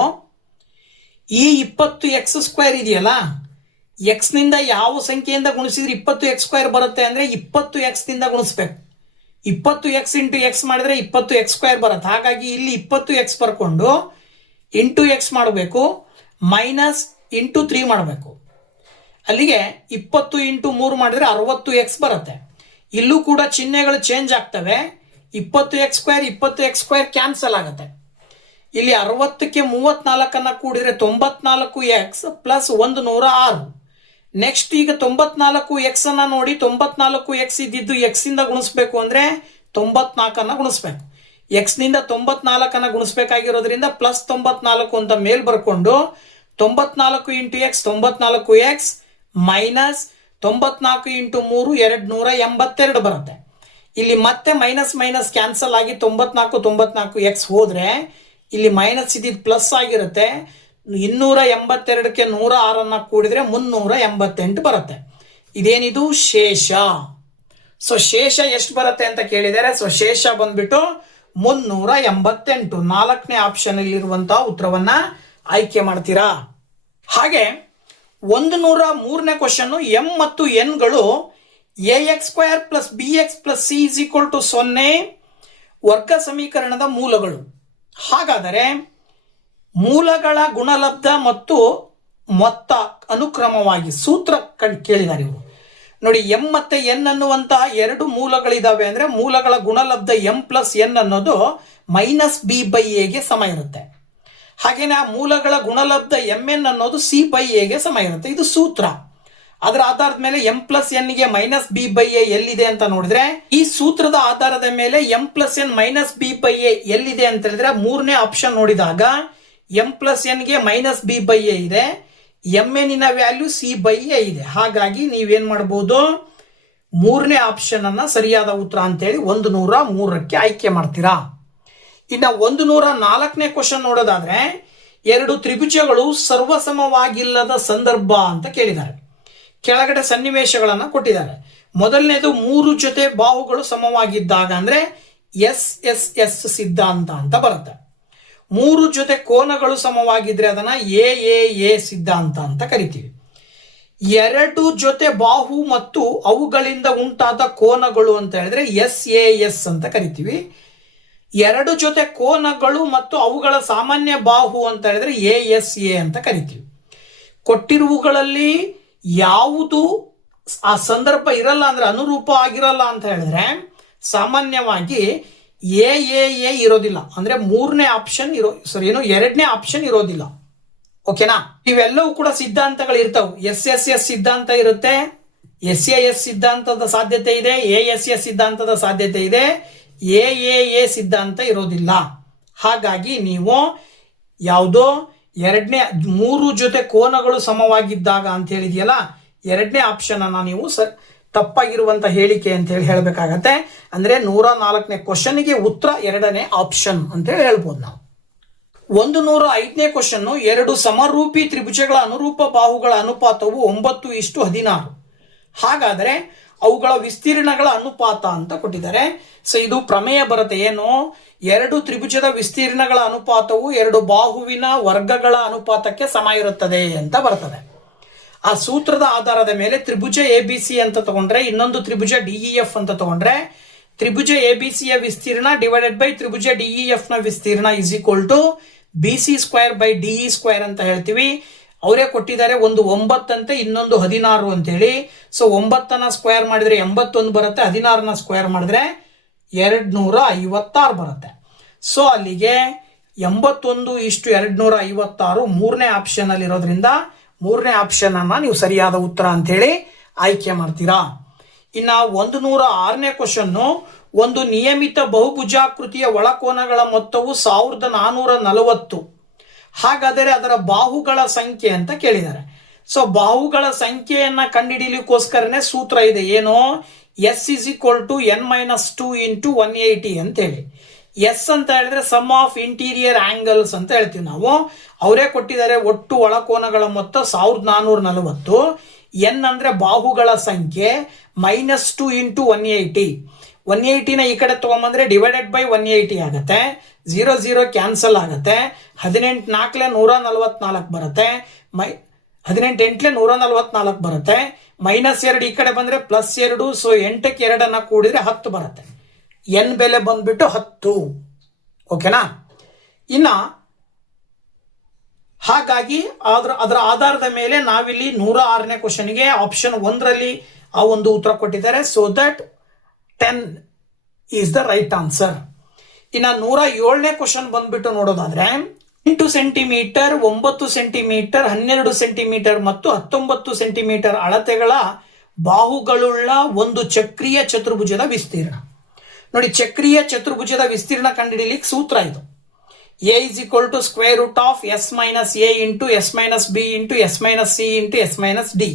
ಈ 20x² ಇದೆಯಲ್ಲ, ಎಕ್ಸ್ನಿಂದ ಯಾವ ಸಂಖ್ಯೆಯಿಂದ ಗುಣಿಸಿದ್ರೆ 20x² ಬರುತ್ತೆ ಅಂದರೆ 20x ಗುಣಿಸ್ಬೇಕು. 20x ಇಂಟು ಎಕ್ಸ್ ಮಾಡಿದ್ರೆ 20x² ಬರುತ್ತೆ. ಹಾಗಾಗಿ ಇಲ್ಲಿ 20x ಬರ್ಕೊಂಡು ಇಂಟು ಎಕ್ಸ್ ಮಾಡಬೇಕು, ಮೈನಸ್ ಇಂಟು 3 ಮಾಡಬೇಕು. ಅಲ್ಲಿಗೆ 20 ಇಂಟು 3 ಮಾಡಿದ್ರೆ 60x ಬರುತ್ತೆ. ಇಲ್ಲೂ ಕೂಡ ಚಿಹ್ನೆಗಳು ಚೇಂಜ್ ಆಗ್ತವೆ. 20x² 20x² ಕ್ಯಾನ್ಸಲ್ ಆಗುತ್ತೆ. ಇಲ್ಲಿ 60ಕ್ಕೆ 34 ಕೂಡಿದ್ರೆ 94x ಪ್ಲಸ್ 106. ನೆಕ್ಸ್ಟ್ ಈಗ 94x ಅನ್ನ ನೋಡಿ, 94x ಇದ್ದಿದ್ದು ಎಕ್ಸ್ ಇಂದ ಗುಣಿಸ್ಬೇಕು ಅಂದ್ರೆ 94 ಗುಣಿಸ್ಬೇಕು. ಎಕ್ಸ್ ನಿಂದ 94 ಗುಣಿಸ್ಬೇಕಾಗಿರೋದ್ರಿಂದ ಪ್ಲಸ್ 94 ಅಂತ ಮೇಲ್ ಬರ್ಕೊಂಡು 94 into X 94x minus 94 into 3 282 ಬರುತ್ತೆ. ಇಲ್ಲಿ ಮತ್ತೆ ಮೈನಸ್ ಮೈನಸ್ ಕ್ಯಾನ್ಸಲ್ ಆಗಿ 94x ಹೋದ್ರೆ ಇಲ್ಲಿ ಮೈನಸ್ ಇದ್ದಿದ್ದು ಪ್ಲಸ್ ಆಗಿರುತ್ತೆ. 282ಕ್ಕೆ 106 ಕೂಡಿದ್ರೆ 388 ಬರುತ್ತೆ. ಇದೇನಿದು ಶೇಷ. ಸೊ ಶೇಷ ಎಷ್ಟು ಬರುತ್ತೆ ಅಂತ ಕೇಳಿದರೆ, ಸೊ ಶೇಷ ಬಂದ್ಬಿಟ್ಟು 388. 4ನೇ ಆಪ್ಷನ್ ಇರುವಂತಹ ಉತ್ತರವನ್ನ ಆಯ್ಕೆ ಮಾಡ್ತೀರಾ. ಹಾಗೆ 103ನೇ ಕ್ವಶನ್, ಎಂ ಮತ್ತು ಎನ್ ಗಳು ax² plus bx plus c is equal to 0 ವರ್ಗ ಸಮೀಕರಣದ ಮೂಲಗಳು. ಹಾಗಾದರೆ ಮೂಲಗಳ ಗುಣಲಬ್ಧ ಮತ್ತು ಮೊತ್ತ ಅನುಕ್ರಮವಾಗಿ ಸೂತ್ರ ಕೇಳಿದ್ದಾರೆ ಇವರು. ನೋಡಿ, ಎಂ ಮತ್ತೆ ಎನ್ ಅನ್ನುವಂತಹ 2 ಮೂಲಗಳಿದಾವೆ ಅಂದ್ರೆ ಮೂಲಗಳ ಗುಣಲಬ್ಧ ಎಂ ಪ್ಲಸ್ ಎನ್ ಅನ್ನೋದು ಮೈನಸ್ ಬಿ ಬೈ ಎಗೆ ಸಮ ಇರುತ್ತೆ. ಹಾಗೇನೆ ಆ ಮೂಲಗಳ ಗುಣಲಬ್ಧ ಎಂ ಎನ್ ಅನ್ನೋದು ಸಿ ಬೈ ಎಗೆ ಸಮ ಇರುತ್ತೆ. ಇದು ಸೂತ್ರ. ಅದರ ಆಧಾರದ ಮೇಲೆ ಎಂ ಪ್ಲಸ್ ಎನ್ ಗೆ ಮೈನಸ್ ಬಿ ಬೈ ಎ ಎಲ್ಲಿದೆ ಅಂತ ನೋಡಿದ್ರೆ, ಈ ಸೂತ್ರದ ಆಧಾರದ ಮೇಲೆ M plus N minus B by A ಎಲ್ಲಿದೆ ಅಂತ ಹೇಳಿದ್ರೆ 3ನೇ ಆಪ್ಷನ್ ನೋಡಿದಾಗ ಎಂ ಪ್ಲಸ್ ಎನ್ ಗೆ ಮೈನಸ್ ಬಿ ಬೈ ಎ ಇದೆ, M N value C by A ಇದೆ. ಹಾಗಾಗಿ ನೀವೇನ್ ಮಾಡಬಹುದು, 3ನೇ ಆಪ್ಷನ್ ಅನ್ನ ಸರಿಯಾದ ಉತ್ತರ ಅಂತೇಳಿ 103ಕ್ಕೆ ಆಯ್ಕೆ ಮಾಡ್ತೀರಾ. ಇನ್ನ 104ನೇ ಕ್ವಶನ್ ನೋಡೋದಾದ್ರೆ, 2 ತ್ರಿಭುಜಗಳು ಸರ್ವಸಮವಾಗಿಲ್ಲದ ಸಂದರ್ಭ ಅಂತ ಕೇಳಿದ್ದಾರೆ. ಕೆಳಗಡೆ ಸನ್ನಿವೇಶಗಳನ್ನ ಕೊಟ್ಟಿದ್ದಾರೆ. ಮೊದಲನೇದು 3 ಜೊತೆ ಬಾಹುಗಳು ಸಮವಾಗಿದ್ದಾಗ ಅಂದ್ರೆ ಎಸ್ ಸಿದ್ಧಾಂತ ಅಂತ ಬರುತ್ತೆ. 3 ಜೊತೆ ಕೋನಗಳು ಸಮವಾಗಿದ್ರೆ ಅದನ್ನ ಎ ಸಿದ್ಧಾಂತ ಅಂತ ಕರಿತೀವಿ. 2 ಜೊತೆ ಬಾಹು ಮತ್ತು ಅವುಗಳಿಂದ ಉಂಟಾದ ಕೋನಗಳು ಅಂತ ಹೇಳಿದ್ರೆ ಎಸ್ ಅಂತ ಕರಿತೀವಿ. 2 ಜೊತೆ ಕೋನಗಳು ಮತ್ತು ಅವುಗಳ ಸಾಮಾನ್ಯ ಬಾಹು ಅಂತ ಹೇಳಿದ್ರೆ ಎ ಅಂತ ಕರಿತೀವಿ. ಕೊಟ್ಟಿರುವುಗಳಲ್ಲಿ ಯಾವುದು ಆ ಸಂದರ್ಭ ಇರಲ್ಲ ಅಂದ್ರೆ ಅನುರೂಪ ಆಗಿರಲ್ಲ ಅಂತ ಹೇಳಿದ್ರೆ ಸಾಮಾನ್ಯವಾಗಿ ಎ ಇರೋದಿಲ್ಲ. ಅಂದ್ರೆ 3ನೇ ಆಪ್ಷನ್ ಎರಡನೇ ಆಪ್ಷನ್ ಇರೋದಿಲ್ಲ. ಓಕೆನಾ? ಇವೆಲ್ಲವೂ ಕೂಡ ಸಿದ್ಧಾಂತಗಳು ಇರ್ತಾವೆ. ಎಸ್ ಸಿದ್ಧಾಂತ ಇರುತ್ತೆ, ಎಸ್ ಸಿದ್ಧಾಂತದ ಸಾಧ್ಯತೆ ಇದೆ, ಎಸ್ ಸಿದ್ಧಾಂತದ ಸಾಧ್ಯತೆ ಇದೆ, ಎ ಸಿದ್ಧಾಂತ ಇರೋದಿಲ್ಲ. ಹಾಗಾಗಿ ನೀವು ಯಾವುದೋ 3 ಜೊತೆ ಕೋನಗಳು ಸಮವಾಗಿದ್ದಾಗ ಅಂತ ಹೇಳಿದೆಯಲ್ಲ, 2ನೇ ಆಪ್ಷನ್ ಅನ್ನ ನೀವು ತಪ್ಪಾಗಿರುವಂತ ಹೇಳಿಕೆ ಅಂತ ಹೇಳಿ ಹೇಳ್ಬೇಕಾಗತ್ತೆ. ಅಂದ್ರೆ 104ನೇ ಕ್ವಶನ್ಗೆ ಉತ್ತರ 2ನೇ ಆಪ್ಷನ್ ಅಂತ ಹೇಳಿ ಹೇಳ್ಬೋದು ನಾವು. 105ನೇ ಕ್ವಶನ್, 2 ಸಮರೂಪಿ ತ್ರಿಭುಜಗಳ ಅನುರೂಪ ಬಾಹುಗಳ ಅನುಪಾತವು 9:16. ಹಾಗಾದ್ರೆ ಅವುಗಳ ವಿಸ್ತೀರ್ಣಗಳ ಅನುಪಾತ ಅಂತ ಕೊಟ್ಟಿದ್ದಾರೆ. ಸೊ ಇದು ಪ್ರಮೇಯ ಬರುತ್ತೆ. ಏನು? 2 ತ್ರಿಭುಜದ ವಿಸ್ತೀರ್ಣಗಳ ಅನುಪಾತವು 2 ಬಾಹುವಿನ ವರ್ಗಗಳ ಅನುಪಾತಕ್ಕೆ ಸಮ ಇರುತ್ತದೆ ಅಂತ ಬರ್ತದೆ. ಆ ಸೂತ್ರದ ಆಧಾರದ ಮೇಲೆ ತ್ರಿಭುಜ ಎಬಿಸಿ ಅಂತ ತಗೊಂಡ್ರೆ, ಇನ್ನೊಂದು ತ್ರಿಭುಜ ಡಿಇಎಫ್ ಅಂತ ತಗೊಂಡ್ರೆ, ತ್ರಿಭುಜ ಎಬಿಸಿಯ ವಿಸ್ತೀರ್ಣ ಡಿವೈಡೆಡ್ ಬೈ ತ್ರಿಭುಜ ಡಿಇಎಫ್ ನ ವಿಸ್ತೀರ್ಣ is equal to BC² by DE² ಅಂತ ಹೇಳ್ತೀವಿ. ಅವರೇ ಕೊಟ್ಟಿದ್ದಾರೆ, ಒಂದು 9 ಅಂತೆ, ಇನ್ನೊಂದು 16 ಅಂತೇಳಿ. ಸೊ 9ನ ಸ್ಕ್ವೇರ್ ಮಾಡಿದ್ರೆ 81 ಬರುತ್ತೆ, 16ನ ಸ್ಕ್ವೇರ್ ಮಾಡಿದ್ರೆ 256 ಬರುತ್ತೆ. ಸೊ ಅಲ್ಲಿಗೆ 81:256 3ನೇ ಆಪ್ಷನ್ ಅಲ್ಲಿ ಇರೋದ್ರಿಂದ 3ನೇ ಆಪ್ಷನ್ ಅನ್ನ ನೀವು ಸರಿಯಾದ ಉತ್ತರ ಅಂತ ಹೇಳಿ ಆಯ್ಕೆ ಮಾಡ್ತೀರಾ. ಇನ್ನ 106ನೇ ಕ್ವಶನ್, ಒಂದು ನಿಯಮಿತ ಬಹುಭುಜಾಕೃತಿಯ ಒಳಕೋನಗಳ ಮೊತ್ತವು 1440. ಹಾಗಾದರೆ ಅದರ ಬಾಹುಗಳ ಸಂಖ್ಯೆ ಅಂತ ಕೇಳಿದ್ದಾರೆ. ಸೊ ಬಾಹುಗಳ ಸಂಖ್ಯೆಯನ್ನ ಕಂಡುಹಿಡಿಯಲಿಕ್ಕೋಸ್ಕರನೇ ಸೂತ್ರ ಇದೆ, ಏನು, S is equal to n-2 into 180 ಅಂತೇಳಿ. ಎಸ್ ಅಂತ ಹೇಳಿದ್ರೆ ಸಮ್ ಆಫ್ ಇಂಟೀರಿಯರ್ ಆಂಗಲ್ಸ್ ಅಂತ ಹೇಳ್ತೀವಿ ನಾವು. ಅವರೇ ಕೊಟ್ಟಿದ್ದಾರೆ ಒಟ್ಟು ಒಳಕೋನಗಳ ಮೊತ್ತ 1440. ಎನ್ ಅಂದ್ರೆ ಬಾಹುಗಳ ಸಂಖ್ಯೆ, -2 ಇಂಟು 180. 180ನ ಈ ಕಡೆ ತಗೊಂಬಂದ್ರೆ ಡಿವೈಡೆಡ್ ಬೈ 180 ಆಗುತ್ತೆ. 0 0 ಕ್ಯಾನ್ಸಲ್ ಆಗುತ್ತೆ. 18 4 144 ಬರುತ್ತೆ. 18 8 144 ಬರುತ್ತೆ. -2 ಈ ಕಡೆ ಬಂದ್ರೆ +2. ಸೊ 8ಕ್ಕೆ 2 ಕೂಡಿದ್ರೆ 10 ಬರುತ್ತೆ. ಎನ್ ಬೆಲೆ ಬಂದ್ಬಿಟ್ಟು 10. ಓಕೆನಾ? ಇನ್ನ ಹಾಗಾಗಿ ಅದರ ಆಧಾರದ ಮೇಲೆ ನಾವಿಲ್ಲಿ 106ನೇ ಕ್ವಶನ್ಗೆ ಆಪ್ಷನ್ 1ರಲ್ಲಿ ಆ ಒಂದು ಉತ್ತರ ಕೊಟ್ಟಿದ್ದಾರೆ. So that 10 is the right answer. ಇನ್ನ 107ನೇ ಕ್ವಶನ್ ಬಂದ್ಬಿಟ್ಟು ನೋಡೋದಾದ್ರೆ 8 ಸೆಂಟಿಮೀಟರ್, 9 ಸೆಂಟಿಮೀಟರ್, 12 ಸೆಂಟಿಮೀಟರ್ ಮತ್ತು 19 ಸೆಂಟಿಮೀಟರ್ ಅಳತೆಗಳ ಬಾಹುಗಳುಳ್ಳ ಒಂದು ಚಕ್ರೀಯ ಚತುರ್ಭುಜದ ವಿಸ್ತೀರ್ಣ. ನೋಡಿ, ಚಕ್ರೀಯ ಚತುರ್ಭುಜದ ವಿಸ್ತೀರ್ಣ ಕಂಡುಹಿಡಿಯಲಿಕ್ಕೆ ಸೂತ್ರ ಇದು. A is equal to square root of S minus A into S minus B into S minus C into S minus D.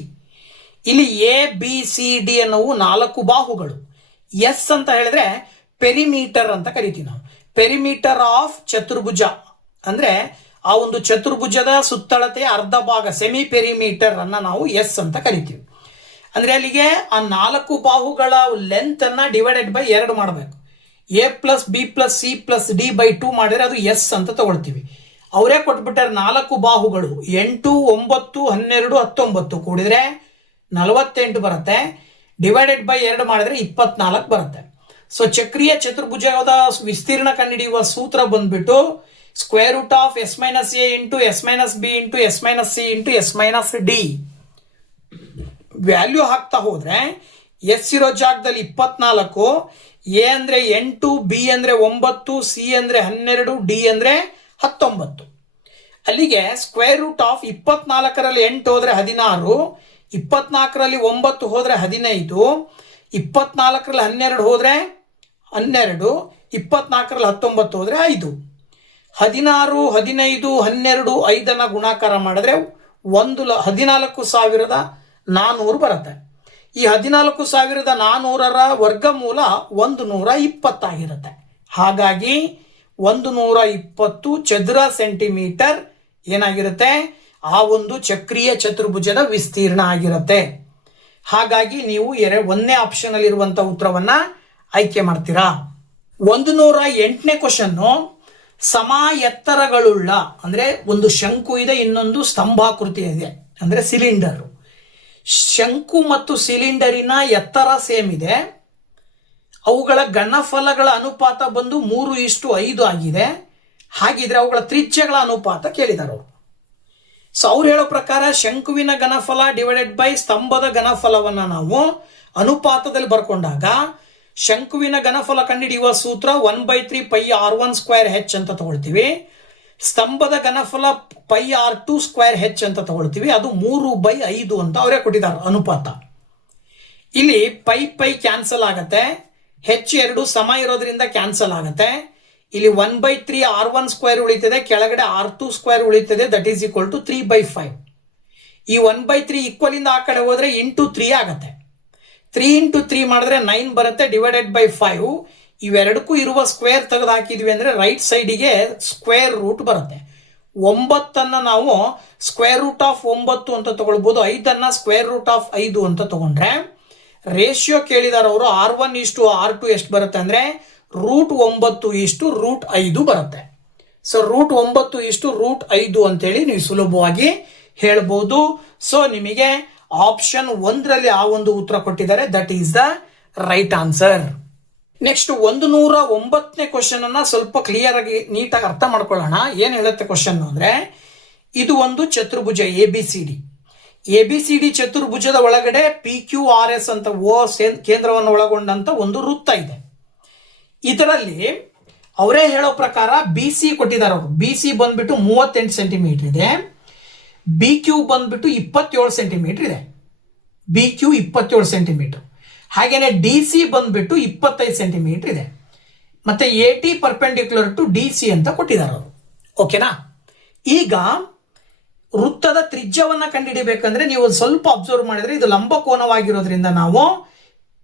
ಇಲ್ಲಿ ಎ ಬಿ ಸಿ ಡಿ ಅನ್ನೋವು 4 ಬಾಹುಗಳು. ಎಸ್ ಅಂತ ಹೇಳಿದ್ರೆ ಪೆರಿಮೀಟರ್ ಅಂತ ಕರಿತೀವಿ ನಾವು. ಪೆರಿಮೀಟರ್ ಆಫ್ ಚತುರ್ಭುಜ ಅಂದ್ರೆ ಆ ಒಂದು ಚತುರ್ಭುಜದ ಸುತ್ತಳತೆಯ ಅರ್ಧ ಭಾಗ, ಸೆಮಿ ಪೆರಿಮೀಟರ್ ಅನ್ನ ನಾವು ಎಸ್ ಅಂತ ಕರಿತೀವಿ. ಅಂದ್ರೆ ಅಲ್ಲಿಗೆ ಆ 4 ಬಾಹುಗಳ ಲೆಂತ್ ಅನ್ನ ಡಿವೈಡೆಡ್ ಬೈ 2 ಮಾಡಬೇಕು. A plus B plus C plus D by 2 ಮಾಡಿದ್ರೆ ಅದು ಎಸ್ ಅಂತ ತಗೊಳ್ತೀವಿ. ಅವರೇ ಕೊಟ್ಬಿಟ್ಟಾರೆ 4 ಬಾಹುಗಳು 8 9 12 19 ಕೂಡಿದ್ರೆ 48 ಬರುತ್ತೆ. ಡಿವೈಡೆಡ್ ಬೈ 2 ಮಾಡಿದ್ರೆ 24 ಬರುತ್ತೆ. ಸೊ ಚಕ್ರೀಯ ಚತುರ್ಭುಜದ ವಿಸ್ತೀರ್ಣ ಕಂಡುಹಿಡಿಯುವ ಸೂತ್ರ ಬಂದ್ಬಿಟ್ಟು square root of S minus A into S minus B into S minus C into S minus D. Value ಹಾಕ್ತಾ ಹೋದ್ರೆ ಎಸ್ ಇರೋ ಜಾಗದಲ್ಲಿ 24, ಎ ಅಂದ್ರೆ 8, ಬಿ ಅಂದ್ರೆ 9, ಸಿ ಅಂದ್ರೆ 12, ಡಿ ಅಂದ್ರೆ 19. ಅಲ್ಲಿಗೆ ಸ್ಕ್ವೇರ್ ರೂಟ್ ಆಫ್ 24ರಲ್ಲಿ 8 ಹೋದ್ರೆ 16, 24ರಲ್ಲಿ 9 ಹೋದ್ರೆ 15, 24ರಲ್ಲಿ 12 ಹೋದ್ರೆ 12, 24ರಲ್ಲಿ 19 ಹೋದ್ರೆ 5. 16, 15, 12, 5 ಗುಣಾಕಾರ ಮಾಡಿದ್ರೆ 14,400 ಬರುತ್ತೆ. ಈ 14,400ರ ವರ್ಗಮೂಲ 120 ಆಗಿರುತ್ತೆ. ಹಾಗಾಗಿ 120 ಚದುರ ಸೆಂಟಿಮೀಟರ್ ಏನಾಗಿರುತ್ತೆ, ಆ ಒಂದು ಚಕ್ರೀಯ ಚತುರ್ಭುಜದ ವಿಸ್ತೀರ್ಣ ಆಗಿರುತ್ತೆ. ಹಾಗಾಗಿ ನೀವು 1ನೇ ಆಪ್ಷನ್ ಅಲ್ಲಿ ಇರುವಂತಹ ಉತ್ತರವನ್ನ ಆಯ್ಕೆ ಮಾಡ್ತೀರಾ. 108ನೇ ಕ್ವಶನ್ನು ಸಮ ಎತ್ತರಗಳುಳ್ಳ, ಅಂದ್ರೆ ಒಂದು ಶಂಕು ಇದೆ, ಇನ್ನೊಂದು ಸ್ತಂಭಾಕೃತಿ ಇದೆ, ಅಂದ್ರೆ ಸಿಲಿಂಡರ್. ಶಂಕು ಮತ್ತು ಸಿಲಿಂಡರಿನ ಎತ್ತರ ಸೇಮ್ ಇದೆ. ಅವುಗಳ ಘನಫಲಗಳ ಅನುಪಾತ ಬಂದು 3:5 ಆಗಿದೆ. ಹಾಗಿದ್ರೆ ಅವುಗಳ ತ್ರಿಜ್ಯಗಳ ಅನುಪಾತ ಕೇಳಿದಾರೆ ಅವರು. ಸೊ ಅವ್ರು ಹೇಳೋ ಪ್ರಕಾರ ಶಂಕುವಿನ ಘನಫಲ ಡಿವೈಡೆಡ್ ಬೈ ಸ್ತಂಭದ ಘನಫಲವನ್ನ ನಾವು ಅನುಪಾತದಲ್ಲಿ ಬರ್ಕೊಂಡಾಗ ಶಂಕುವಿನ ಘನಫಲ ಕಂಡುಹಿಡಿಯುವ ಸೂತ್ರ 1/3 ಪೈ r1 ಸ್ಕ್ವೇರ್ ಹೆಚ್ ಅಂತ ತಗೊಳ್ತೀವಿ. ಸ್ತಂಭದ ಘನಫಲ ಪೈ r2 ಸ್ಕ್ವೇರ್ ಹೆಚ್ ಅಂತ ತಗೊಳ್ತೀವಿ. ಅದು 3/5 ಅಂತ ಅವರೇ ಕೊಟ್ಟಿದ್ದಾರೆ ಅನುಪಾತ. ಇಲ್ಲಿ ಪೈ ಪೈ ಕ್ಯಾನ್ಸಲ್ ಆಗತ್ತೆ, ಹೆಚ್ 2 ಸಮ ಇರೋದ್ರಿಂದ ಕ್ಯಾನ್ಸಲ್ ಆಗತ್ತೆ. ಇಲ್ಲಿ 1/3 r1 ಸ್ಕ್ವೇರ್ ಉಳಿತದೆ, ಕೆಳಗಡೆ r2 ಸ್ಕ್ವೇರ್ ಉಳಿತದೆ, ದಟ್ ಈಸ್ ಈಕ್ವಲ್ ಟು 3/5. ಈ 1/3 ಈಕ್ವಲ್ ಇಂದ ಆ ಕಡೆ ಹೋದ್ರೆ ಇಂಟು 3 ಆಗತ್ತೆ. 3 ಇಂಟು 3 ಮಾಡಿದ್ರೆ 9 ಬರುತ್ತೆ, ಡಿವೈಡೆಡ್ ಬೈ 5. ಇವೆರಡಕ್ಕೂ ಇರುವ ಸ್ಕ್ವೇರ್ ತೆಗೆದು ಹಾಕಿದ್ವಿ ಅಂದ್ರೆ ರೈಟ್ ಸೈಡಿಗೆ ಸ್ಕ್ವೇರ್ ರೂಟ್ ಬರುತ್ತೆ. 9 ನಾವು ಸ್ಕ್ವೇರ್ ರೂಟ್ ಆಫ್ 9 ಅಂತ ತಗೊಳ್ಬಹುದು. 5 ಸ್ಕ್ವೇರ್ ರೂಟ್ ಆಫ್ 5 ಅಂತ ತಗೊಂಡ್ರೆ ರೇಷಿಯೋ ಕೇಳಿದಾರೆ ಅವರು. r1:r2 ಎಷ್ಟು ಬರುತ್ತೆ ಅಂದ್ರೆ √9:√5 ಬರುತ್ತೆ. ಸೊ √9:√5 ಅಂತೇಳಿ ನೀವು ಸುಲಭವಾಗಿ ಹೇಳ್ಬಹುದು. ಸೊ ನಿಮಗೆ ಆಪ್ಷನ್ 1ರಲ್ಲಿ ಆ ಒಂದು ಉತ್ತರ ಕೊಟ್ಟಿದ್ದಾರೆ, that is the right answer. Next 109ನೇ ಕ್ವಶನ್ ಅನ್ನ ಸ್ವಲ್ಪ ಕ್ಲಿಯರ್ ಆಗಿ ನೀಟಾಗಿ ಅರ್ಥ ಮಾಡ್ಕೊಳ್ಳೋಣ. ಏನ್ ಹೇಳುತ್ತೆ ಕ್ವಶನ್ ಅಂದ್ರೆ, ಇದು ಒಂದು ಚತುರ್ಭುಜ ಎ ಬಿ ಸಿ ಡಿ ಚತುರ್ಭುಜದ ಒಳಗಡೆ PQRS ಅಂತ ಕೇಂದ್ರವನ್ನು ಒಳಗೊಂಡಂತ ಒಂದು ವೃತ್ತ ಇದೆ. ಇದರಲ್ಲಿ ಅವರೇ ಹೇಳೋ ಪ್ರಕಾರ BC ಕೊಟ್ಟಿದ್ದಾರೆ ಅವರು. BC ಬಂದ್ಬಿಟ್ಟು 38 ಸೆಂಟಿಮೀಟರ್ ಇದೆ, BQ ಬಂದ್ಬಿಟ್ಟು 27 ಸೆಂಟಿಮೀಟರ್ ಇದೆ. BQ 27 centimetre. ಹಾಗೇನೆ DC ಬಂದ್ಬಿಟ್ಟು 25 ಸೆಂಟಿಮೀಟರ್ ಇದೆ. ಮತ್ತೆ AT ಪರ್ಪೆಂಡಿಕ್ಯುಲರ್ ಟು DC ಅಂತ ಕೊಟ್ಟಿದ್ದಾರೆ ಅವರು. ಓಕೆನಾ? ಈಗ ವೃತ್ತದ ತ್ರಿಜ್ಯವನ್ನ ಕಂಡುಹಿಡಿಬೇಕಂದ್ರೆ ನೀವು ಸ್ವಲ್ಪ ಅಬ್ಸರ್ವ್ ಮಾಡಿದ್ರೆ ಇದು ಲಂಬಕೋನವಾಗಿರೋದ್ರಿಂದ ನಾವು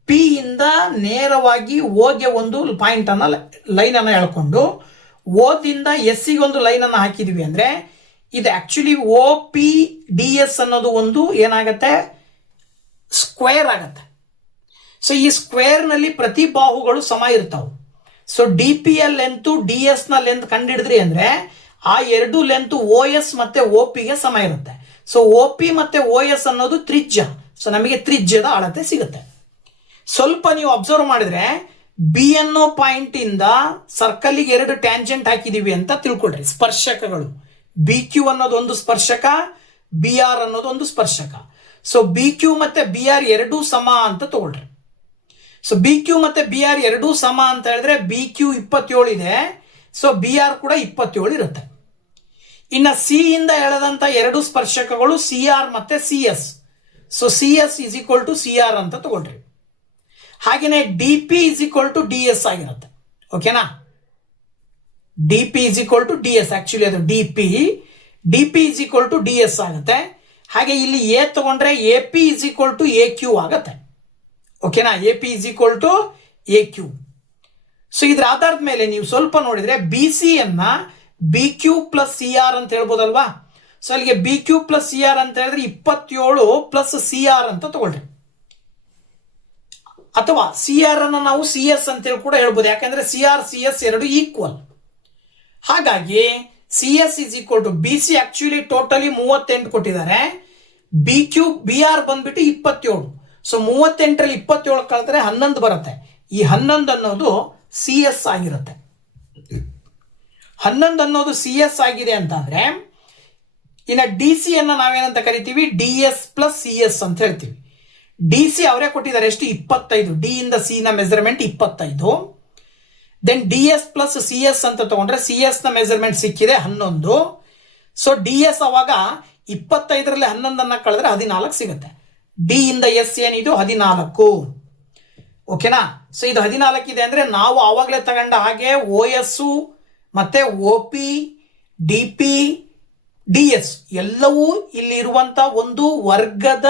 ಪಿ ಇಂದ ನೇರವಾಗಿ ಓಗೆ ಒಂದು ಪಾಯಿಂಟ್ ಅನ್ನ ಲೈನ್ ಅನ್ನ ಎಳ್ಕೊಂಡು ಓದಿಂದ ಎಸ್ ಗೆ ಒಂದು ಲೈನ್ ಅನ್ನ ಹಾಕಿದ್ವಿ ಅಂದ್ರೆ ಇದು actually O P D S ಅನ್ನೋದು ಒಂದು ಏನಾಗತ್ತೆ, ಸ್ಕ್ವೇರ್ ಆಗತ್ತೆ. ಸೊ ಈ ಸ್ಕ್ವೇರ್ ನಲ್ಲಿ ಪ್ರತಿ ಬಾಹುಗಳು ಸಮ ಇರ್ತಾವೆ. ಸೊ ಡಿ ಪಿ ಯ ಲೆಂತ್ ಡಿ ಎಸ್ ನ ಲೆಂತ್ ಕಂಡಿಡಿದ್ರಿ ಅಂದ್ರೆ ಆ ಎರಡು ಲೆಂತ್ ಓ ಎಸ್ ಮತ್ತೆ ಓ ಪಿ ಗೆ ಸಮ ಇರುತ್ತೆ. ಸೊ ಓ ಪಿ ಮತ್ತೆ ಓ ಎಸ್ ಅನ್ನೋದು ತ್ರಿಜ್ಯ. ಸೊ ನಮಗೆ ತ್ರಿಜ್ಯದ ಅಳತೆ ಸಿಗುತ್ತೆ. ಸ್ವಲ್ಪ ನೀವು ಅಬ್ಸರ್ವ್ ಮಾಡಿದ್ರೆ ಬಿ ಅನ್ನೋ ಪಾಯಿಂಟ್ ಇಂದ ಸರ್ಕಲ್ ಗೆ ಎರಡು ಟ್ಯಾಂಜೆಂಟ್ ಹಾಕಿದೀವಿ ಅಂತ ತಿಳ್ಕೊಳ್ರಿ. ಸ್ಪರ್ಶಕಗಳು ಬಿ ಕ್ಯೂ ಅನ್ನೋದು ಒಂದು ಸ್ಪರ್ಶಕ, ಬಿ ಆರ್ ಅನ್ನೋದು ಒಂದು ಸ್ಪರ್ಶಕ. ಸೊ ಬಿ ಕ್ಯೂ ಮತ್ತೆ ಬಿ ಆರ್ ಎರಡೂ ಸಮ ಅಂತ ತಗೊಳ್ರಿ. ಸೊ ಬಿ ಕ್ಯೂ ಮತ್ತೆ ಬಿ ಆರ್ ಎರಡೂ ಸಮ ಅಂತ ಹೇಳಿದ್ರೆ ಬಿ ಕ್ಯೂ 27 ಇದೆ. ಸೊ ಬಿ ಆರ್ ಕೂಡ 27 ಇರುತ್ತೆ. ಇನ್ನ ಸಿ ಇಂದ ಎಳೆದಂತ ಎರಡು ಸ್ಪರ್ಶಕಗಳು ಸಿ ಆರ್ ಮತ್ತೆ C S. So C S is equal to C R ಅಂತ ತಗೊಳ್ರಿ. ಹಾಗೇನೆ D P is equal to D S ಆಗಿರುತ್ತೆ. ಓಕೆನಾ, D P is equal to D S, actually ಅದು D P is equal to D S ಆಗುತ್ತೆ. ಹಾಗೆ ಇಲ್ಲಿ ಎ ತಗೊಂಡ್ರೆ A P is equal to A Q ಆಗುತ್ತೆ. ಓಕೆನಾ, A P is equal to A Q. So ಇದ್ರ ಆಧಾರದ ಮೇಲೆ ನೀವು ಸ್ವಲ್ಪ ನೋಡಿದ್ರೆ ಬಿ ಸಿ ಯನ್ನ B Q plus C R ಅಂತ ಹೇಳ್ಬೋದಲ್ವಾ. ಸೊ ಅಲ್ಲಿಗೆ B Q plus C R ಅಂತ ಹೇಳಿದ್ರೆ 27 ಪ್ಲಸ್ ಸಿ ಆರ್ ಅಂತ ತಗೊಳ್ರಿ. ಅಥವಾ ಸಿ ಆರ್ ಅನ್ನು ನಾವು ಸಿ ಎಸ್ ಅಂತ ಹೇಳಿ ಕೂಡ ಹೇಳ್ಬೋದು, ಯಾಕಂದ್ರೆ ಸಿ ಆರ್ ಸಿ ಎಸ್ ಎರಡು ಈಕ್ವಲ್. ಹಾಗಾಗಿ C S is equal to B C actually totally 38 ಕೊಟ್ಟಿದ್ದಾರೆ. ಬಿ ಕ್ಯೂ ಬಿ ಆರ್ ಬಂದ್ಬಿಟ್ಟು 27. ಸೊ 38ರಲ್ಲಿ 27 ಕಳೆದ್ರೆ 11 ಬರುತ್ತೆ. ಈ 11 ಅನ್ನೋದು ಸಿ ಎಸ್ ಆಗಿರುತ್ತೆ. 11 ಅನ್ನೋದು ಸಿ ಎಸ್ ಆಗಿದೆ ಅಂತಂದ್ರೆ ಇನ್ನು ಡಿ ಸಿ ಅನ್ನ ನಾವೇನಂತ ಕರಿತೀವಿ, D S plus C S ಅಂತ ಹೇಳ್ತೀವಿ. ಡಿ ಸಿ ಅವರೇ ಕೊಟ್ಟಿದ್ದಾರೆ ಎಷ್ಟು, 25. ಡಿ ಇಂದ ಸಿ ನ measurement 25. Then D S plus C S ಅಂತ ತಗೊಂಡ್ರೆ ಸಿ ಎಸ್ ನ ಮೆಜರ್ಮೆಂಟ್ ಸಿಕ್ಕಿದೆ 11. ಸೊ ಡಿ ಎಸ್ ಅವಾಗ 25ರಲ್ಲಿ 11 ಕಳೆದ್ರೆ 14 ಸಿಗುತ್ತೆ. ಡಿ ಇಂದ ಎಸ್ ಏನಿದು 14. ಓಕೆನಾ, ಸೊ ಇದು 14 ಇದೆ ಅಂದ್ರೆ ನಾವು ಆವಾಗಲೇ ತಗೊಂಡ ಹಾಗೆ ಓ ಎಸ್ ಮತ್ತೆ O P D P D S ಎಲ್ಲವೂ ಇಲ್ಲಿ ಇರುವಂತ ಒಂದು ವರ್ಗದ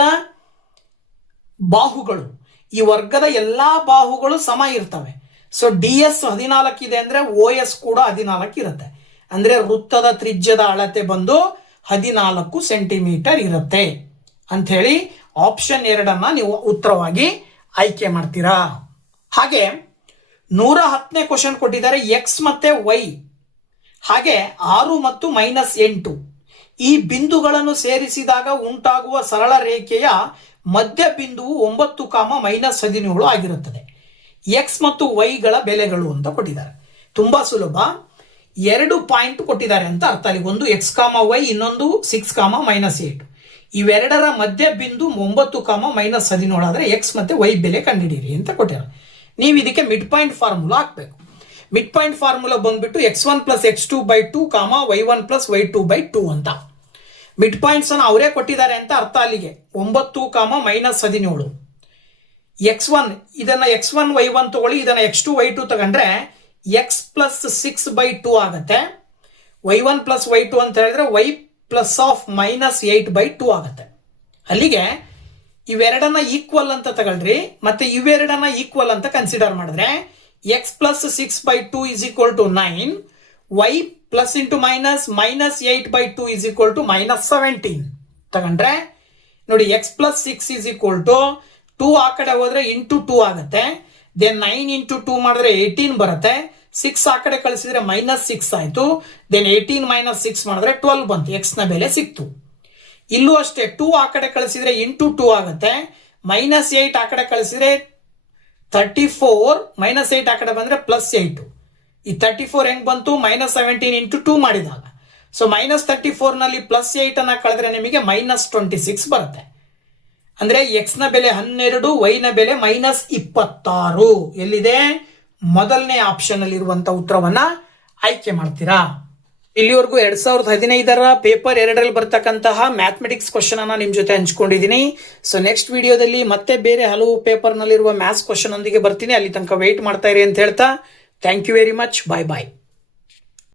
ಬಾಹುಗಳು. ಈ ವರ್ಗದ ಎಲ್ಲಾ ಬಾಹುಗಳು ಸಮ ಇರ್ತವೆ. ಸೊ ಡಿ ಎಸ್ 14 ಇದೆ ಅಂದ್ರೆ ಓ ಎಸ್ ಕೂಡ 14 ಇರುತ್ತೆ. ಅಂದ್ರೆ ವೃತ್ತದ ತ್ರಿಜ್ಯದ ಅಳತೆ ಬಂದು 14 ಸೆಂಟಿಮೀಟರ್ ಇರುತ್ತೆ ಅಂತ ಹೇಳಿ ಆಪ್ಷನ್ 2 ನೀವು ಉತ್ತರವಾಗಿ ಆಯ್ಕೆ ಮಾಡ್ತೀರಾ. ಹಾಗೆ 110ನೇ ಕ್ವಶನ್ ಕೊಟ್ಟಿದ್ದಾರೆ. ಎಕ್ಸ್ ಮತ್ತೆ ವೈ ಹಾಗೆ 6 ಮತ್ತು -8 ಈ ಬಿಂದುಗಳನ್ನು ಸೇರಿಸಿದಾಗ ಉಂಟಾಗುವ ಸರಳ ರೇಖೆಯ ಮಧ್ಯ ಬಿಂದುವು 9, -17 ಆಗಿರುತ್ತದೆ. ಎಕ್ಸ್ ಮತ್ತು ವೈಗಳ ಬೆಲೆಗಳು ಅಂತ ಕೊಟ್ಟಿದ್ದಾರೆ. ತುಂಬಾ ಸುಲಭ. 2 ಪಾಯಿಂಟ್ ಕೊಟ್ಟಿದ್ದಾರೆ ಅಂತ ಅರ್ಥ. ಅಲ್ಲಿ ಒಂದು ಎಕ್ಸ್ ವೈ, ಇನ್ನೊಂದು 6, -8. ಇವೆರಡರ ಮಧ್ಯ ಬಿಂದು 9, -17 ಆದ್ರೆ ಎಕ್ಸ್ ಮತ್ತೆ ವೈ ಬೆಲೆ ಕಂಡುಹಿಡಿಯಿರಿ ಅಂತ ಕೊಟ್ಟಿದ್ದಾರೆ. ನೀವು ಇದಕ್ಕೆ ಮಿಡ್ ಪಾಯಿಂಟ್ ಫಾರ್ಮುಲಾ ಹಾಕ್ಬೇಕು. ಮಿಡ್ ಪಾಯಿಂಟ್ ಫಾರ್ಮುಲಾ ಬಂದ್ಬಿಟ್ಟು x1 + x2/2, y1 + y2/2 ಅಂತ. ಮಿಡ್ ಪಾಯಿಂಟ್ಸ್ ಅನ್ನು ಅವರೇ ಕೊಟ್ಟಿದ್ದಾರೆ ಅಂತ ಅರ್ಥ. ಅಲ್ಲಿಗೆ 9, -17. x1 ಇದನ್ನ x1 y1 ತಗೊಳ್ಳಿ, ಇದನ್ನ x2 y2 ತಗೊಂಡ್ರೆ x + 6/2 ಆಗುತ್ತೆ. y1 + y2 ಅಂತ ಹೇಳಿದ್ರೆ y + -8/2 ಆಗುತ್ತೆ. ಅಲ್ಲಿಗೆ ಇವೆರಡನ್ನ ಈಕ್ವಲ್ ಅಂತ ತಗೊಳ್ರಿ, ಮತ್ತೆ ಇವೆರಡನ್ನ ಈಕ್ವಲ್ ಅಂತ ಕನ್ಸಿಡರ್ ಮಾಡಿದ್ರೆ x + 6/2 = 9, y plus into minus -8/2 -17 ತಗೊಂಡ್ರೆ ನೋಡಿ. x + 6 2 ಆ ಕಡೆ ಹೋದ್ರೆ ಇಂಟು 2 ಆಗುತ್ತೆ. ದೆನ್ 9 × 2 ಮಾಡಿದ್ರೆ 18 ಬರುತ್ತೆ. 6 ಆ ಕಡೆ ಕಳಿಸಿದ್ರೆ -6 ಆಯ್ತು. ದೆನ್ 18 - 6 ಮಾಡಿದ್ರೆ 12 ಬಂತು. x ನ ಬೆಲೆ ಸಿಕ್ತು. ಇಲ್ಲೂ ಅಷ್ಟೇ 2 ಆ ಕಡೆ ಕಳಿಸಿದ್ರೆ ಇಂಟು 2 ಆಗುತ್ತೆ. -8 ಆ ಕಡೆ ಕಳಿಸಿದ್ರೆ 34, -8 ಆ ಕಡೆ ಬಂದ್ರೆ +8. ಈ 34 ಹೆಂಗ್ ಬಂತು, -17 × 2 ಮಾಡಿದಾಗ. ಸೊ -34 ನಲ್ಲಿ +8 ಅನ್ನ ಕಳೆದ್ರೆ ನಿಮಗೆ -26 ಬರುತ್ತೆ. ಅಂದ್ರೆ x ನ ಬೆಲೆ 12, y ನ ಬೆಲೆ -26. ಎಲ್ಲಿದೆ, ಮೊದಲನೇ ಆಪ್ಷನ್ ಅಲ್ಲಿ ಇರುವಂತಹ ಉತ್ತರವನ್ನ ಆಯ್ಕೆ ಮಾಡ್ತೀರಾ. ಇಲ್ಲಿವರೆಗೂ 2015ರ ಪೇಪರ್ 2ರಲ್ಲಿ ಬರ್ತಕ್ಕಂತಹ ಮ್ಯಾಥಮೆಟಿಕ್ಸ್ ಕ್ವಶನ್ ಅನ್ನ ನಿಮ್ ಜೊತೆ ಹಂಚ್ಕೊಂಡಿದ್ದೀನಿ. ಸೊ ನೆಕ್ಸ್ಟ್ ವಿಡಿಯೋದಲ್ಲಿ ಮತ್ತೆ ಬೇರೆ ಹಲವು ಪೇಪರ್ ನಲ್ಲಿರುವ ಮ್ಯಾಥ್ಸ್ ಕ್ವಶನ್ ಒಂದಿಗೆ ಬರ್ತೀನಿ. ಅಲ್ಲಿ ತನಕ ವೇಟ್ ಮಾಡ್ತಾ ಇರಿ ಅಂತ ಹೇಳ್ತಾ thank you very much. Bye bye.